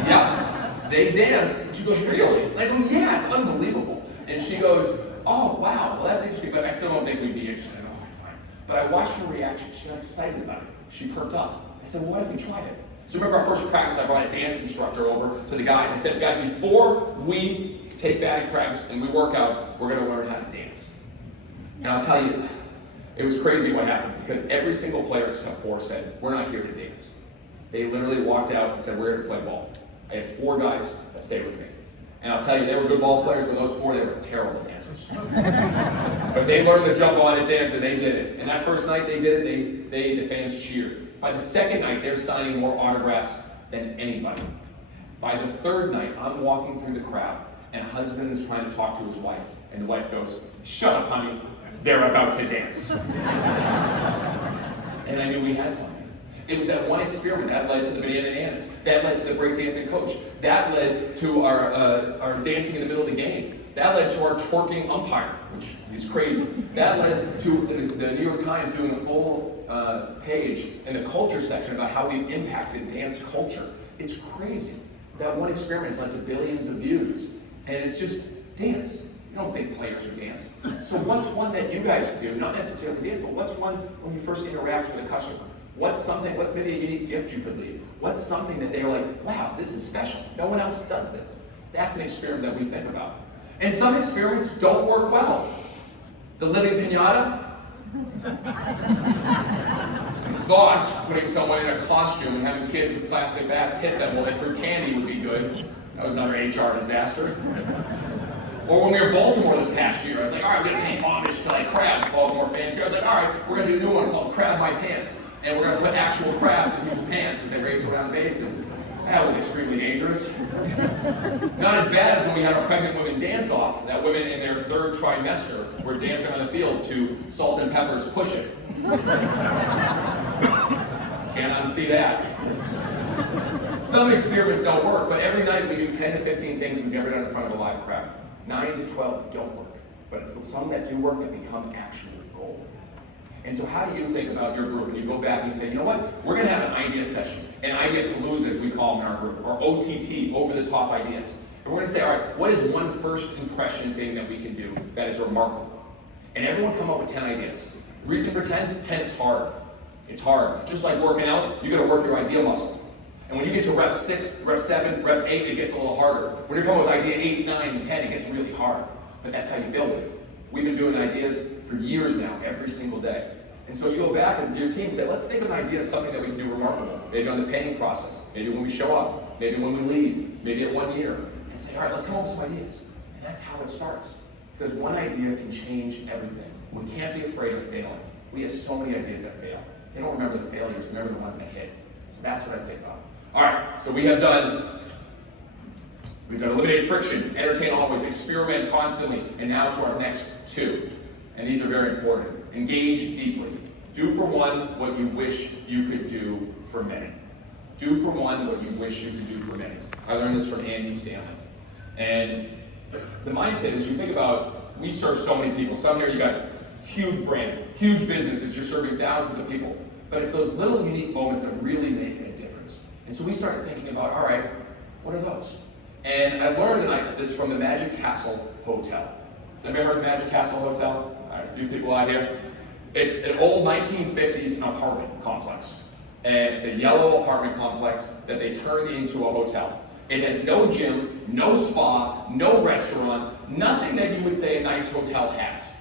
Yep, they dance. And she goes, really? And I go, yeah, it's unbelievable. And she goes, oh, wow, well, that's interesting, but I still don't think we'd be interested. Oh, fine. But I watched her reaction. She got excited about it. She perked up. I said, well, what if we tried it? So remember our first practice, I brought a dance instructor over to the guys. I said, guys, before we take batting practice and we work out, we're going to learn how to dance. And I'll tell you, it was crazy what happened, because every single player except 4 said, we're not here to dance. They literally walked out and said, we're here to play ball. I had 4 guys that stayed with me. And I'll tell you, they were good ball players, but those 4, they were terrible dancers. But they learned to jump on and dance, and they did it. And that first night they did it, the fans cheered. By the second night, they're signing more autographs than anybody. By the third night, I'm walking through the crowd, and a husband is trying to talk to his wife, and the wife goes, shut up, honey, they're about to dance. And I knew we had something. It was that one experiment that led to the Bananas. That led to the breakdancing coach. That led to our dancing in the middle of the game. That led to our twerking umpire, which is crazy. That led to the New York Times doing a full page in the culture section about how we've impacted dance culture. It's crazy. That one experiment has led to billions of views. And it's just dance. You don't think players are dance. So what's one that you guys can do, not necessarily dance, but what's one when you first interact with a customer? What's maybe a unique gift you could leave? What's something that they're like, wow, this is special. No one else does that. That's an experiment that we think about. And some experiments don't work well. The living piñata. I thought putting someone in a costume and having kids with plastic bats hit them while they threw candy would be good. That was another HR disaster. Or when we were in Baltimore this past year, I was like, all right, we're gonna pay homage to like crabs, Baltimore fans here. I was like, all right, we're gonna do a new one called Crab My Pants. And we're gonna put actual crabs in people's pants as they race around bases. That was extremely dangerous. Not as bad as when we had our pregnant women dance off. That women in their third trimester were dancing on the field to Salt and Pepper's Push It. Can't unsee that. Some experiments don't work, but every night we do 10 to 15 things we've never done in front of a live crowd. 9 to 12 don't work, but it's some that do work that become actual gold. And so how do you think about your group? And you go back and you say, you know what? We're going to have an idea session, an idea palooza as we call them in our group, or OTT, over the top ideas. And we're going to say, all right, what is one first impression thing that we can do that is remarkable? And everyone come up with 10 ideas. Reason for 10? 10, it's hard. It's hard. Just like working out, you got to work your idea muscle. And when you get to rep 6, rep 7, rep 8, it gets a little harder. When you're coming with idea 8, 9, and 10, it gets really hard. But that's how you build it. We've been doing ideas for years now, every single day. And so you go back and your team and say, let's think of an idea of something that we can do remarkable. Maybe on the paying process, maybe when we show up, maybe when we leave, maybe at 1 year. And say, all right, let's come up with some ideas. And that's how it starts. Because one idea can change everything. We can't be afraid of failing. We have so many ideas that fail. They don't remember the failures, remember the ones that hit. So that's what I think about. All right, so we've done eliminate friction, entertain always, experiment constantly, and now to our next 2. And these are very important. Engage deeply. Do for one what you wish you could do for many. Do for one what you wish you could do for many. I learned this from Andy Stanley. And the mindset is you think about, we serve so many people. Some here you got huge brands, huge businesses, you're serving thousands of people. But it's those little unique moments that really make a difference. And so we started thinking about, all right, what are those? And I learned this from the Magic Castle Hotel. Has anybody heard of the Magic Castle Hotel? All right, a few people out here. It's an old 1950s apartment complex. And it's a yellow apartment complex that they turned into a hotel. It has no gym, no spa, no restaurant, nothing that you would say a nice hotel has.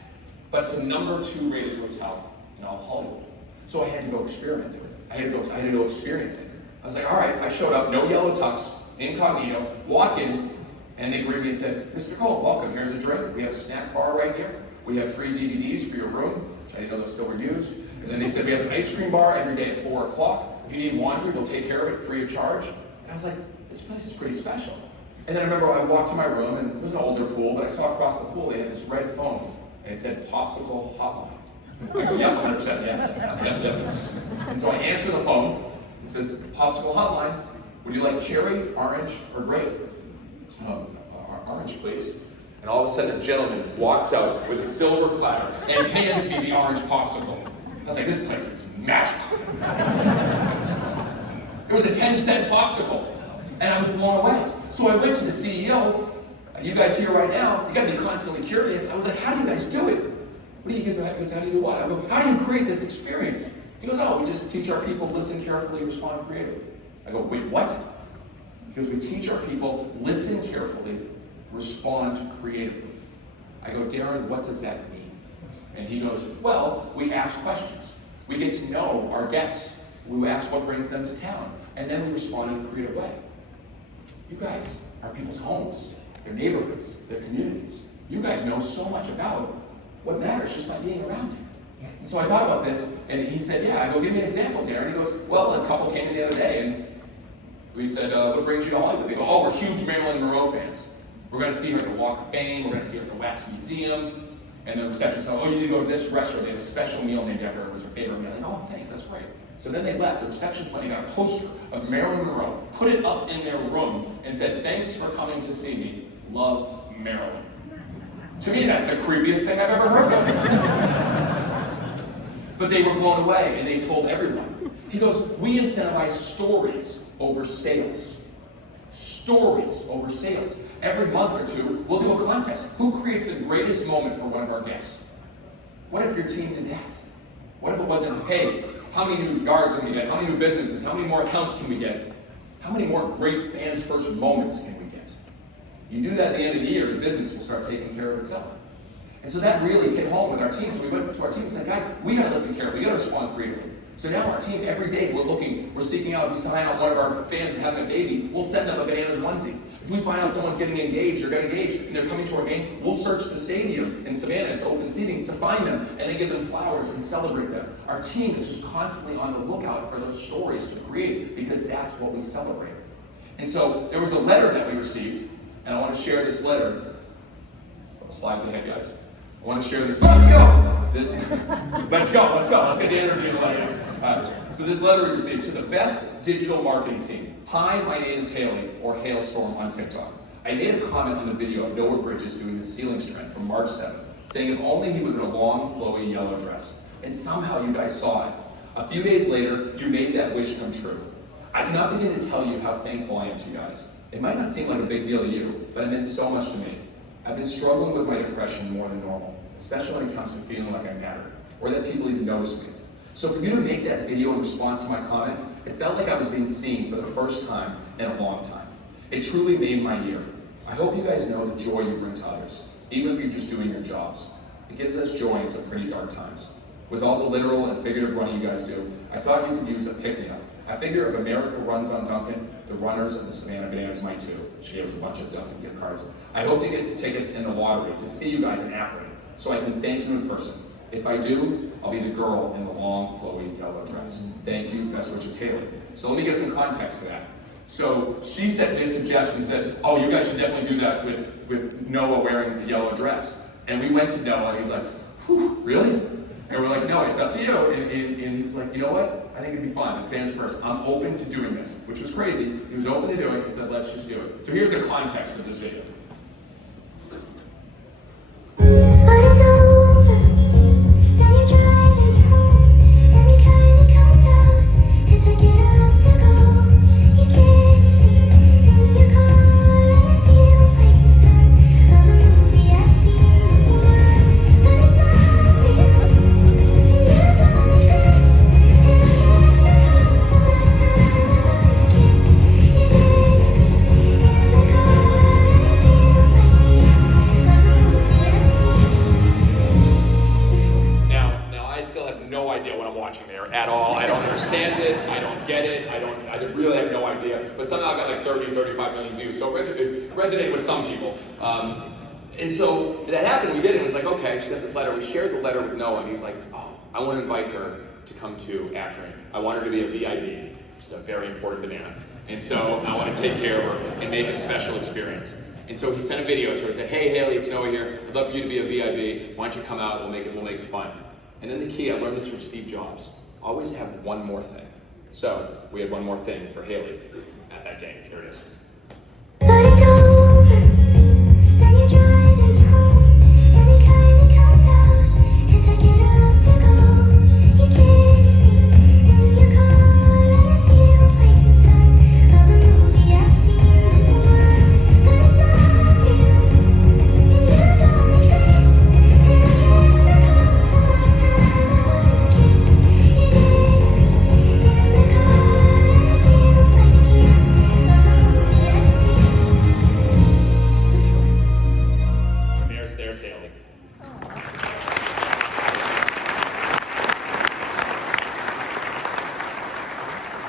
But it's a number 2 rated hotel in all Hollywood. So I had to go experiment with it. I had to go experience it. I was like, all right, I showed up, no yellow tux, incognito, walk in, and they greeted me and said, Mr. Cole, welcome, here's a drink. We have a snack bar right here. We have free DVDs for your room, which I didn't know those still were used. And then they said, we have an ice cream bar every day at 4 o'clock. If you need laundry, we'll take care of it free of charge. And I was like, this place is pretty special. And then I remember I walked to my room, and it was an older pool, but I saw across the pool they had this red phone, and it said Popsicle Hotline. I go, yeah, 100%, yeah. And so I answer the phone. It says, Popsicle Hotline, would you like cherry, orange, or grape? Orange, please. And all of a sudden, a gentleman walks out with a silver platter and hands me the orange popsicle. I was like, this place is magical. It was a 10-cent popsicle, and I was blown away. So I went to the CEO. You guys here right now, you gotta be constantly curious. I was like, how do you guys do it? What do you guys, how do you do what? I go, how do you create this experience? He goes, oh, we just teach our people, listen carefully, respond creatively. I go, wait, what? Because we teach our people, listen carefully, respond creatively. I go, Darren, what does that mean? And he goes, well, we ask questions. We get to know our guests. We ask what brings them to town. And then we respond in a creative way. You guys are people's homes, their neighborhoods, their communities. You guys know so much about what matters just by being around you. And so I thought about this, and he said, yeah. I go, give me an example, Darren. He goes, well, a couple came in the other day, and we said, what brings you to Hollywood? They go, oh, we're huge Marilyn Monroe fans. We're going to see her at the Walk of Fame. We're going to see her at the Wax Museum. And the receptionist said, oh, you need to go to this restaurant. They have a special meal named after her. It was her favorite meal. Like, oh, thanks, that's great. So then they left. The receptionist went and got a poster of Marilyn Monroe, put it up in their room, and said, "Thanks for coming to see me. Love, Marilyn." To me, that's the creepiest thing I've ever heard of. But they were blown away, and they told everyone. He goes, "We incentivize stories over sales. Stories over sales. Every month or two, we'll do a contest. Who creates the greatest moment for one of our guests?" What if your team did that? What if it wasn't, "Hey, how many new yards can we get? How many new businesses? How many more accounts can we get? How many more great fans first moments can we get?" You do that at the end of the year, the business will start taking care of itself. And so that really hit home with our team. So we went to our team and said, "Guys, we gotta listen carefully, we gotta respond creatively." So now our team, every day, we're seeking out, if we sign out one of our fans is having a baby, we'll send them a Bananas onesie. If we find out someone's getting engaged or got engaged and they're coming to our game, we'll search the stadium in Savannah, it's open seating, to find them and then give them flowers and celebrate them. Our team is just constantly on the lookout for those stories to create because that's what we celebrate. And so there was a letter that we received, and I want to share this letter. A couple slides ahead, guys. I want to share this. Let's go! Let's get the energy in the letter. So this letter we received: "To the best digital marketing team. Hi, my name is Haley, or Hailstorm on TikTok. I made a comment on the video of Noah Bridges doing the ceilings trend from March 7th, saying if only he was in a long, flowy yellow dress. And somehow you guys saw it. A few days later, you made that wish come true. I cannot begin to tell you how thankful I am to you guys. It might not seem like a big deal to you, but it meant so much to me. I've been struggling with my depression more than normal, especially when it comes to feeling like I matter, or that people even notice me. So for you to make that video in response to my comment, it felt like I was being seen for the first time in a long time. It truly made my year. I hope you guys know the joy you bring to others, even if you're just doing your jobs. It gives us joy in some pretty dark times. With all the literal and figurative running you guys do, I thought you could use a pick-me-up. I figure if America runs on Dunkin', the runners of the Savannah Bananas might too." She gave us a bunch of Dunkin' gift cards. "I hope to get tickets in the lottery to see you guys in Akron, so I can thank you in person. If I do, I'll be the girl in the long, flowy yellow dress. Thank you, best wishes, Haley." So let me get some context to that. So she made a suggestion, said, "Oh, you guys should definitely do that with Noah wearing the yellow dress." And we went to Noah, and he's like, "Whew, really?" And we're like, "No, it's up to you." And he's like, "You know what? I think it'd be fun. The fans first. I'm open to doing this," which was crazy. He was open to doing it. He said, "Let's just do it." So here's the context for this video. At all. I don't understand it, I don't get it, I really have no idea, but somehow I got like 30, 35 million views, so it resonated with some people. And so that happened, we did it, and it was like, okay, I sent this letter, we shared the letter with Noah, and he's like, "Oh, I want to invite her to come to Akron. I want her to be a VIB, which is a very important banana, and so I want to take care of her and make a special experience." And so he sent a video to her, he said, "Hey Haley, it's Noah here, I'd love for you to be a VIB, why don't you come out, we'll make it fun." And then the key, I learned this from Steve Jobs, always have one more thing. So we had one more thing for Haley at that game. Here it is.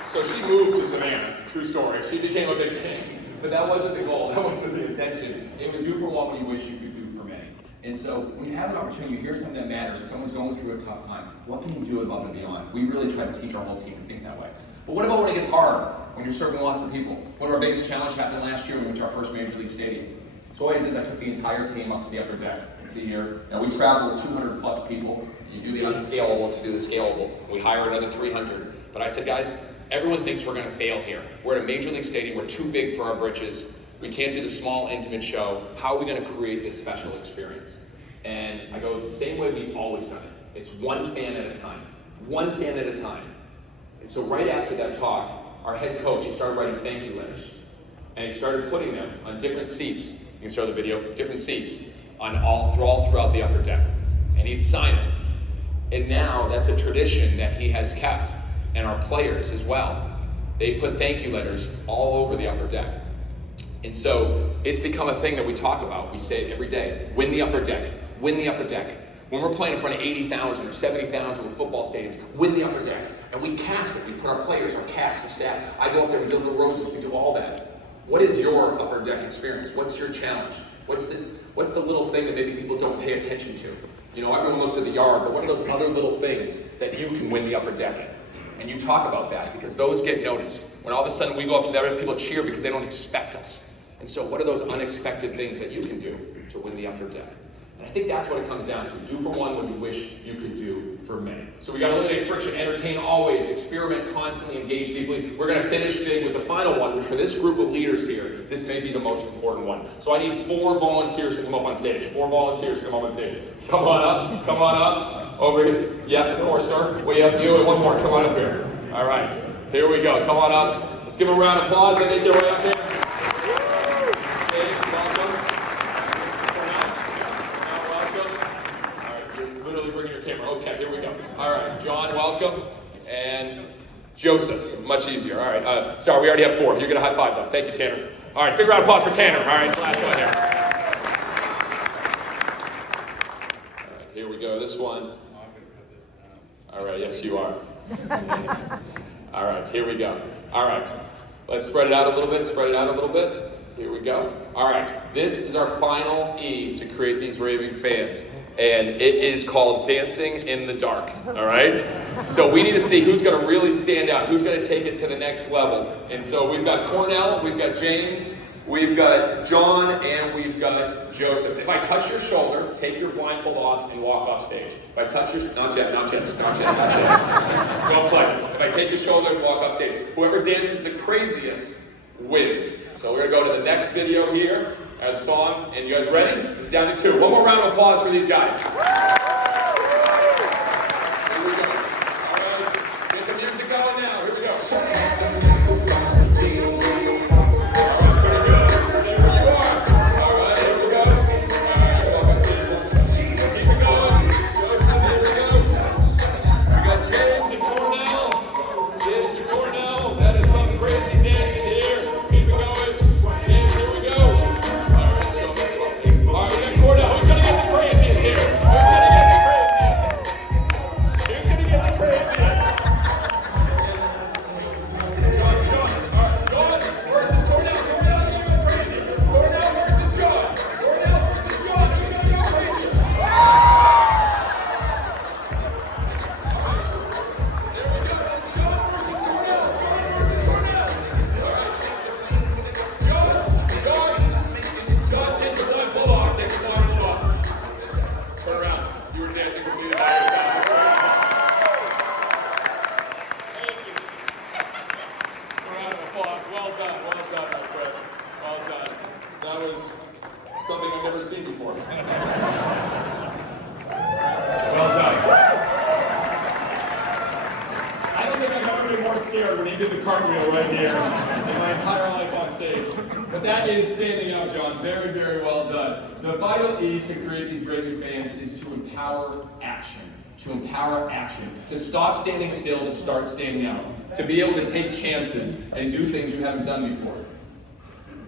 So she moved to Savannah, true story. She became a big fan, but that wasn't the goal, that wasn't the intention. It was do for one what you wish you could do for many. And so when you have an opportunity, you hear something that matters, or someone's going through a tough time, what can you do above and beyond? We really try to teach our whole team to think that way. But what about when it gets hard, when you're serving lots of people? One of our biggest challenges happened last year when we went to our first Major League Stadium. So what I did is I took the entire team up to the upper deck. You can see here, now we travel with 200 plus people. You do the unscalable to do the scalable. We hire another 300. But I said, guys, everyone thinks we're gonna fail here. We're at a major league stadium, we're too big for our britches. We can't do the small, intimate show. How are we gonna create this special experience? And I go, the same way we've always done it. It's one fan at a time. One fan at a time. And so right after that talk, our head coach, he started writing thank you letters. And he started putting them on different seats. You can show the video, different seats on all throughout the upper deck. And he'd sign it. And now that's a tradition that he has kept. And our players as well. They put thank you letters all over the upper deck. And so it's become a thing that we talk about. We say it every day. Win the upper deck. Win the upper deck. When we're playing in front of 80,000 or 70,000 with football stadiums, win the upper deck. And we cast it. We put our players, our cast, our staff. I go up there, we deliver roses, we do all that. What is your upper deck experience? What's your challenge? What's the little thing that maybe people don't pay attention to? You know, everyone looks at the yard, but what are those other little things that you can win the upper deck in? And you talk about that because those get noticed. When all of a sudden we go up to the other people cheer because they don't expect us. And so what are those unexpected things that you can do to win the upper deck? And I think that's what it comes down to. Do for one what you wish you could do for many. So we got to eliminate friction, entertain always, experiment constantly, engage deeply. We're going to finish big with the final one, which for this group of leaders here, this may be the most important one. So I need 4 volunteers to come up on stage. 4 volunteers to come up on stage. Come on up. Come on up. Over here. Yes, of course, sir. Way up you and one more. Come on up here. All right. Here we go. Come on up. Let's give them a round of applause. They make their way up there. Okay, here we go. All right, John, welcome. And Joseph, much easier. All right, sorry, we already have 4. You're going to high five, though. Thank you, Tanner. All right, big round of applause for Tanner. All right, last one here. All right, here we go. This one. All right, yes, you are. All right, here we go. All right, let's spread it out a little bit, spread it out a little bit. Here we go. All right, this is our final E to create these raving fans. And it is called Dancing in the Dark, all right? So we need to see who's gonna really stand out, who's gonna take it to the next level. And so we've got Cornell, we've got James, we've got John, and we've got Joseph. If I touch your shoulder, take your blindfold off and walk off stage. If I touch your, not yet. Don't play. If I take your shoulder and walk off stage, whoever dances the craziest wins. So we're gonna go to the next video here. The song, and you guys ready? Down to 2. One more round of applause for these guys. Here we go. All right, get the music going now. Here we go. Something I've never seen before. Well done. I don't think I've ever been more scared when he did the cartwheel right here in my entire life on stage. But that is standing out, John. Very, very well done. The final E to create these raving fans is to empower action. To empower action. To stop standing still, to start standing out. To be able to take chances and do things you haven't done before.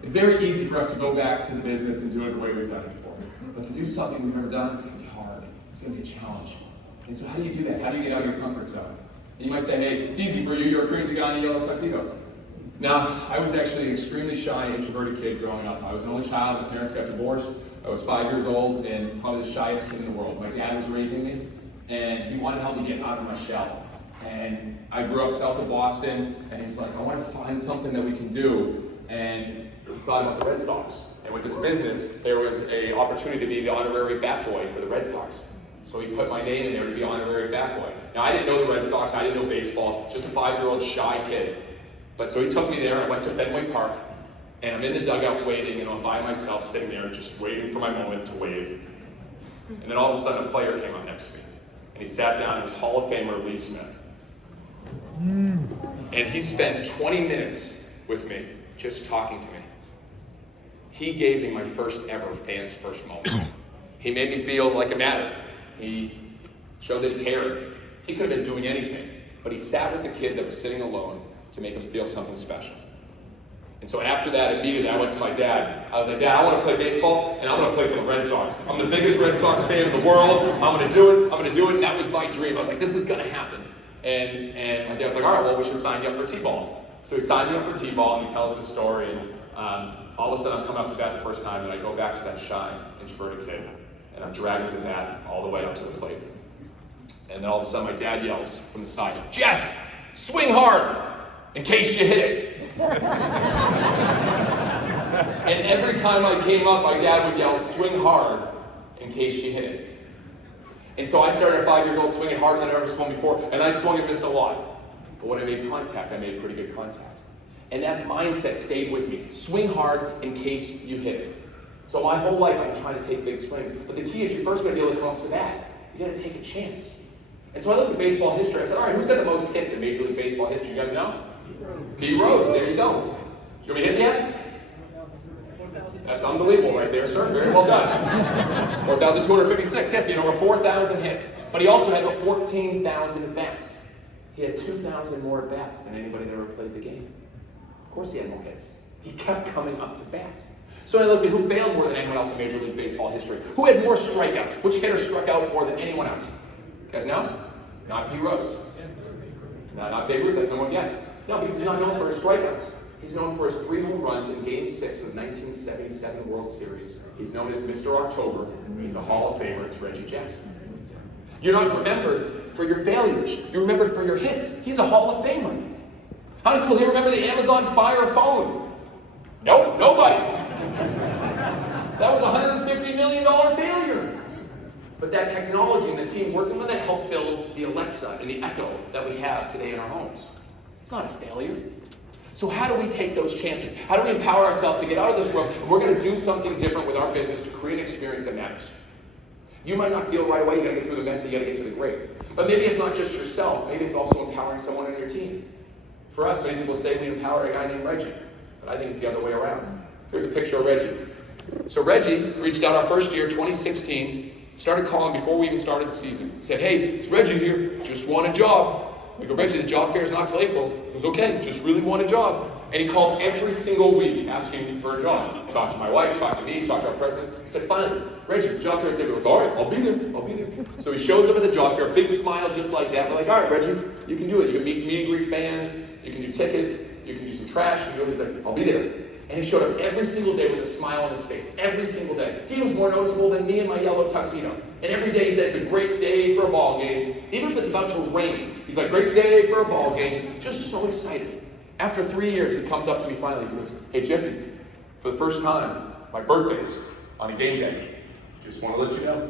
It's very easy for us to go back to the business and do it the way we've done it before. But to do something we've never done, it's going to be hard. It's going to be a challenge. And so how do you do that? How do you get out of your comfort zone? And you might say, hey, it's easy for you. You're a crazy guy in a yellow tuxedo. Now, I was actually an extremely shy, introverted kid growing up. I was an only child. My parents got divorced. I was 5 years old and probably the shyest kid in the world. My dad was raising me, and he wanted to help me get out of my shell. And I grew up south of Boston, and he was like, I want to find something that we can do. And we thought about the Red Sox. And with this business, there was an opportunity to be the honorary bat boy for the Red Sox. So he put my name in there to be honorary bat boy. Now I didn't know the Red Sox, I didn't know baseball, just a 5-year-old shy kid. But so he took me there, and I went to Fenway Park, and I'm in the dugout waiting, and I'm by myself sitting there just waiting for my moment to wave. And then all of a sudden a player came up next to me, and he sat down, and it was Hall of Famer Lee Smith. And he spent 20 minutes with me, just talking to me. He gave me my first ever fans first moment. He made me feel like it mattered. He showed that he cared. He could have been doing anything, but he sat with the kid that was sitting alone to make him feel something special. And so after that, immediately I went to my dad. I was like, Dad, I want to play baseball, and I want to play for the Red Sox. I'm the biggest Red Sox fan in the world. I'm going to do it. I'm going to do it. And that was my dream. I was like, this is going to happen. And my dad was like, all right, well, we should sign you up for T-ball. So he signed me up for T-ball, and he tells this story. And all of a sudden, I'm coming up to bat the first time, and I go back to that shy, introverted kid, and I'm dragging the bat all the way up to the plate. And then all of a sudden, my dad yells from the side, Jess, swing hard in case you hit it. And every time I came up, my dad would yell, swing hard in case you hit it. And so I started at 5 years old swinging harder than I've ever swung before, and I swung and missed a lot. But when I made contact, I made pretty good contact. And that mindset stayed with me. Swing hard in case you hit it. So my whole life, I'm trying to take big swings. But the key is you first got to be able to come up to that. You got to take a chance. And so I looked at baseball history. I said, all right, who's got the most hits in Major League Baseball history? You guys know? Pete Rose. There you go. You know how many hits he had? That's unbelievable right there, sir. Very well done. 4,256. Yes, he had over 4,000 hits. But he also had about 14,000 at-bats. He had 2,000 more at-bats than anybody that ever played the game. Of course he had more hits. He kept coming up to bat. So I looked at who failed more than anyone else in Major League Baseball history. Who had more strikeouts? Which hitter struck out more than anyone else? You guys know? Not Pete Rose. No, not Babe Ruth. That's number one guess. No, because he's not known for his strikeouts. He's known for his 3 home runs in Game 6 of the 1977 World Series. He's known as Mr. October. He's a Hall of Famer. It's Reggie Jackson. You're not remembered for your failures. You're remembered for your hits. He's a Hall of Famer. How many people here remember the Amazon Fire phone? Nope, nobody. That was a $150 million failure. But that technology and the team working with it helped build the Alexa and the Echo that we have today in our homes. It's not a failure. So how do we take those chances? How do we empower ourselves to get out of this world? And we're going to do something different with our business to create an experience that matters. You might not feel right away, you got to get through the mess, you got to get to the great. But maybe it's not just yourself, maybe it's also empowering someone on your team. For us, many people say we empower a guy named Reggie, but I think it's the other way around. Here's a picture of Reggie. So Reggie reached out our first year, 2016, started calling before we even started the season. He said, hey, it's Reggie here, just want a job. We go, Reggie, the job fair is not till April. He goes, okay, just really want a job. And he called every single week asking me for a job. Talked to my wife, talked to me, talked to our president. He said, finally, Reggie, the job fair is there. He goes, all right, I'll be there. So he shows up at the job fair, a big smile just like that. We're like, all right, Reggie, you can do it. You can meet and greet fans, you can do tickets, you can do some trash. He's like, I'll be there. And he showed up every single day with a smile on his face, every single day. He was more noticeable than me in my yellow tuxedo. And every day he said, it's a great day for a ball game, even if it's about to rain. He's like, great day for a ball game, just so excited. After 3 years, he comes up to me finally, he goes, hey Jesse, for the first time, my birthday's on a game day. Just want to let you know.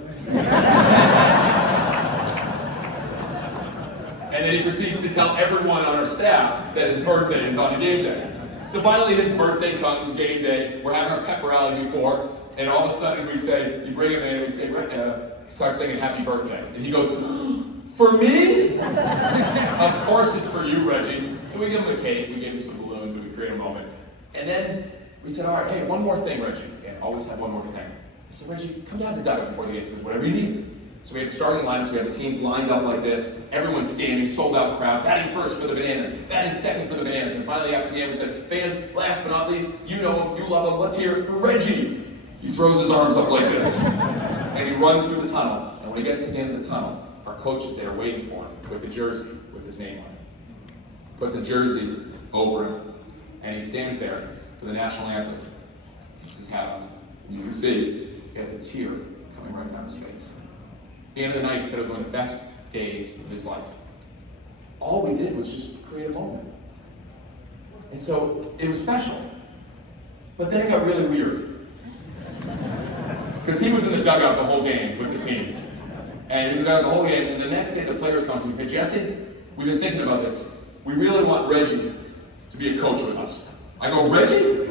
And then he proceeds to tell everyone on our staff that his birthday is on a game day. So finally his birthday comes, game day, we're having our pep rally before, and all of a sudden we say, you bring him in and we say, he starts singing happy birthday. And he goes, for me? Of course it's for you, Reggie. So we give him a cake, we give him some balloons, and we create a moment. And then we said, all right, hey, one more thing, Reggie. And always have one more thing. I said, Reggie, come down to the dugout before the game. He goes, whatever you need. So we had the starting lineups, we had the teams lined up like this, everyone's standing, sold out crowd, batting first for the Bananas, batting second for the Bananas, and finally after the game we said, fans, last but not least, you know him, you love him, let's hear it for Reggie. He throws his arms up like this, and he runs through the tunnel, and when he gets to the end of the tunnel, our coach is there waiting for him with the jersey with his name on it. Put the jersey over him, and he stands there for the national anthem. He puts his hat on, and you can see he has a tear coming right down his face. At the end of the night, he said it was one of the best days of his life. All we did was just create a moment. And so it was special. But then it got really weird. Because he was in the dugout the whole game with the team. And he was there the whole game. And the next day, the players come to me and said, Jesse, we've been thinking about this. We really want Reggie to be a coach with us. I go, Reggie?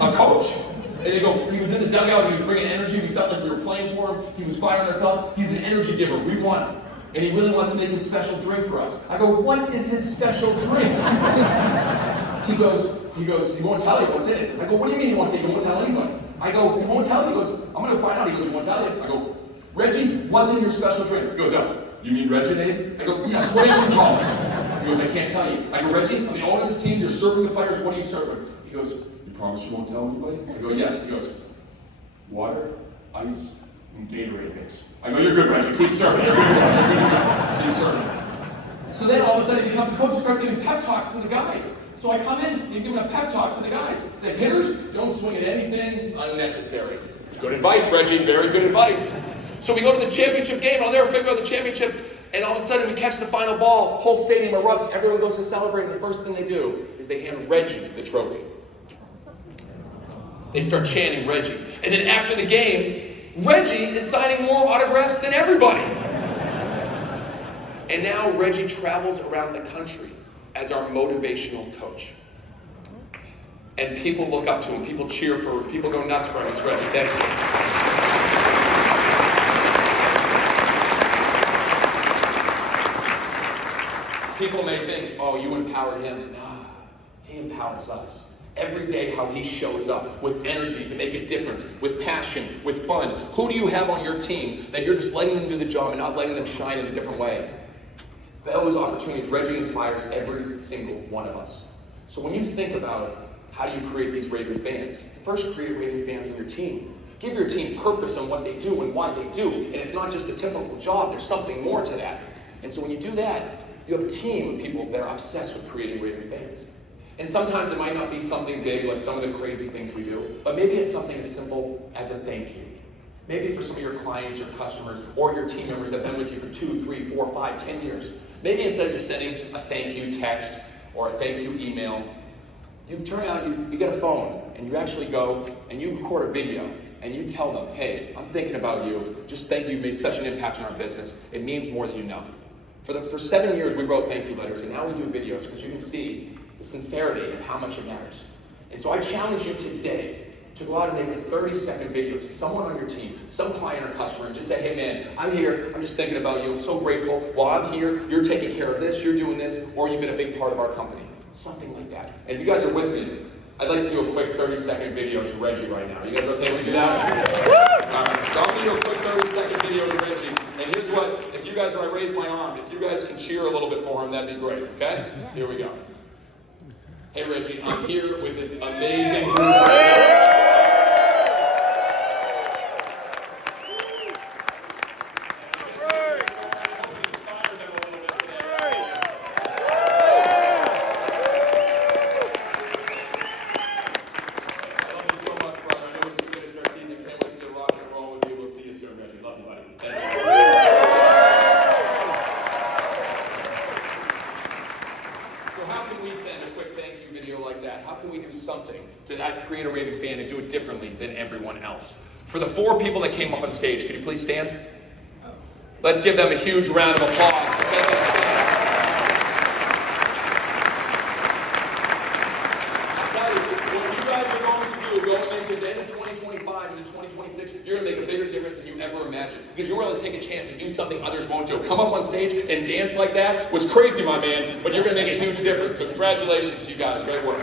A coach? And they go, he was in the dugout, he was bringing energy, we felt like we were playing for him, he was firing us up, he's an energy giver, we want him. And he really wants to make his special drink for us. I go, what is his special drink? He goes, he won't tell you what's in it. I go, what do you mean he won't tell you? He won't tell anybody. I go, he won't tell you. He goes, I'm gonna find out. He goes, he won't tell you. I go, Reggie, what's in your special drink? He goes, oh, you mean Reginade? I go, yes, what do you call it? He goes, I can't tell you. I go, Reggie, I'm the owner of this team, you're serving the players, what are you serving? He goes, you promise you won't tell anybody? I go, yes. He goes, water, ice, and Gatorade mix. I go, you're good, Reggie, keep serving. Keep serving. So then all of a sudden he becomes a coach and starts giving pep talks to the guys. So I come in, he's giving a pep talk to the guys. He's like, hitters, don't swing at anything unnecessary. It's good advice, Reggie, very good advice. So we go to the championship game, I'll never figure out the championship, and all of a sudden we catch the final ball, whole stadium erupts, everyone goes to celebrate, and the first thing they do is they hand Reggie the trophy. They start chanting Reggie. And then after the game, Reggie is signing more autographs than everybody. And now Reggie travels around the country as our motivational coach. And people look up to him, people cheer for him, people go nuts for him. It's Reggie, thank you. People may think, oh, you empowered him. No, he empowers us. Every day how he shows up with energy to make a difference, with passion, with fun. Who do you have on your team that you're just letting them do the job and not letting them shine in a different way? Those opportunities, Reggie inspires every single one of us. So when you think about how do you create these raving fans, first create raving fans on your team. Give your team purpose on what they do and why they do. And it's not just a typical job, there's something more to that. And so when you do that, you have a team of people that are obsessed with creating raving fans. And sometimes it might not be something big like some of the crazy things we do, but maybe it's something as simple as a thank you. Maybe for some of your clients, your customers, or your team members that have been with you for 2, 3, 4, 5, 10 years. Maybe instead of just sending a thank you text or a thank you email, you turn out, you get a phone, and you actually go and you record a video, and you tell them, hey, I'm thinking about you, just thank you, made such an impact on our business. It means more than you know. For 7 years, we wrote thank you letters, and now we do videos because you can see the sincerity of how much it matters. And so I challenge you today to go out and make a 30-second video to someone on your team, some client or customer, and just say, hey man, I'm here, I'm just thinking about you, I'm so grateful. While I'm here, you're taking care of this, you're doing this, or you've been a big part of our company. Something like that. And if you guys are with me, I'd like to do a quick 30-second video to Reggie right now. Are you guys okay when we do that? All right, so I'm going to do a quick 30-second video to Reggie. And here's what, if you guys, when I raise my arm, if you guys can cheer a little bit for him, that'd be great, okay? Here we go. Hey Reggie, I'm here with this amazing group right now. Create a raving fan and do it differently than everyone else. For the 4 people that came up on stage, can you please stand? Let's give them a huge round of applause for taking a chance. I tell you, what you guys are going to do going into the end of 2025 and 2026, you're going to make a bigger difference than you ever imagined. Because you're willing to take a chance and do something others won't do. Come up on stage and dance like that was crazy, my man, but you're going to make a huge difference. So congratulations to you guys. Great work.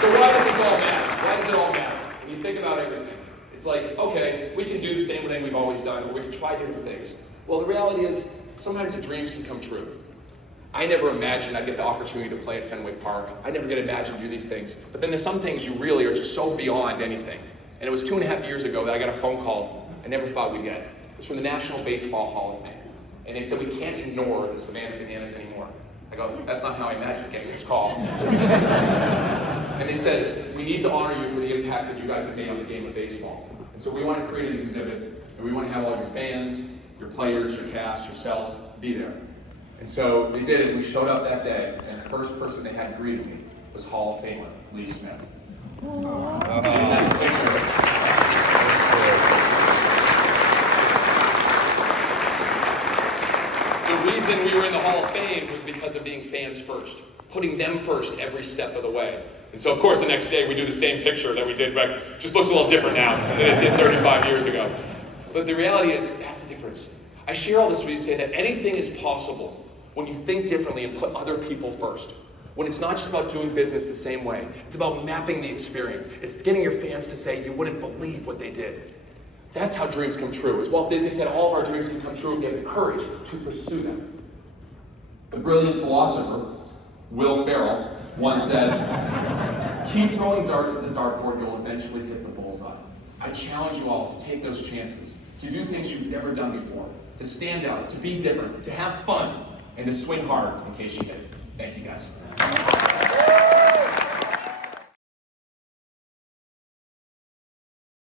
So why does this all matter? Why does it all matter? When you think about everything, it's like, okay, we can do the same thing we've always done, or we can try different things. Well, the reality is, sometimes the dreams can come true. I never imagined I'd get the opportunity to play at Fenway Park. I never get imagined to do these things. But then there's some things you really are just so beyond anything. And it was 2.5 years ago that I got a phone call I never thought we'd get. It was from the National Baseball Hall of Fame. And they said, we can't ignore the Savannah Bananas anymore. I go, that's not how I imagined getting this call. And they said, we need to honor you for the impact that you guys have made on the game of baseball. And so we want to create an exhibit, and we want to have all your fans, your players, your cast, yourself, be there. And so they did it. We showed up that day, and the first person they had greet me was Hall of Famer Lee Smith. reason we were in the Hall of Fame was because of being fans first, putting them first every step of the way. And so, of course, the next day we do the same picture that we did back. Just looks a little different now than it did 35 years ago. But the reality is, that's the difference. I share all this with you to say that anything is possible when you think differently and put other people first. When it's not just about doing business the same way. It's about mapping the experience. It's getting your fans to say, you wouldn't believe what they did. That's how dreams come true. As Walt Disney said, all of our dreams can come true if we have the courage to pursue them. The brilliant philosopher, Will Ferrell, once said, keep throwing darts at the dartboard, you'll eventually hit the bullseye. I challenge you all to take those chances, to do things you've never done before, to stand out, to be different, to have fun, and to swing hard in case you hit it. Thank you, guys.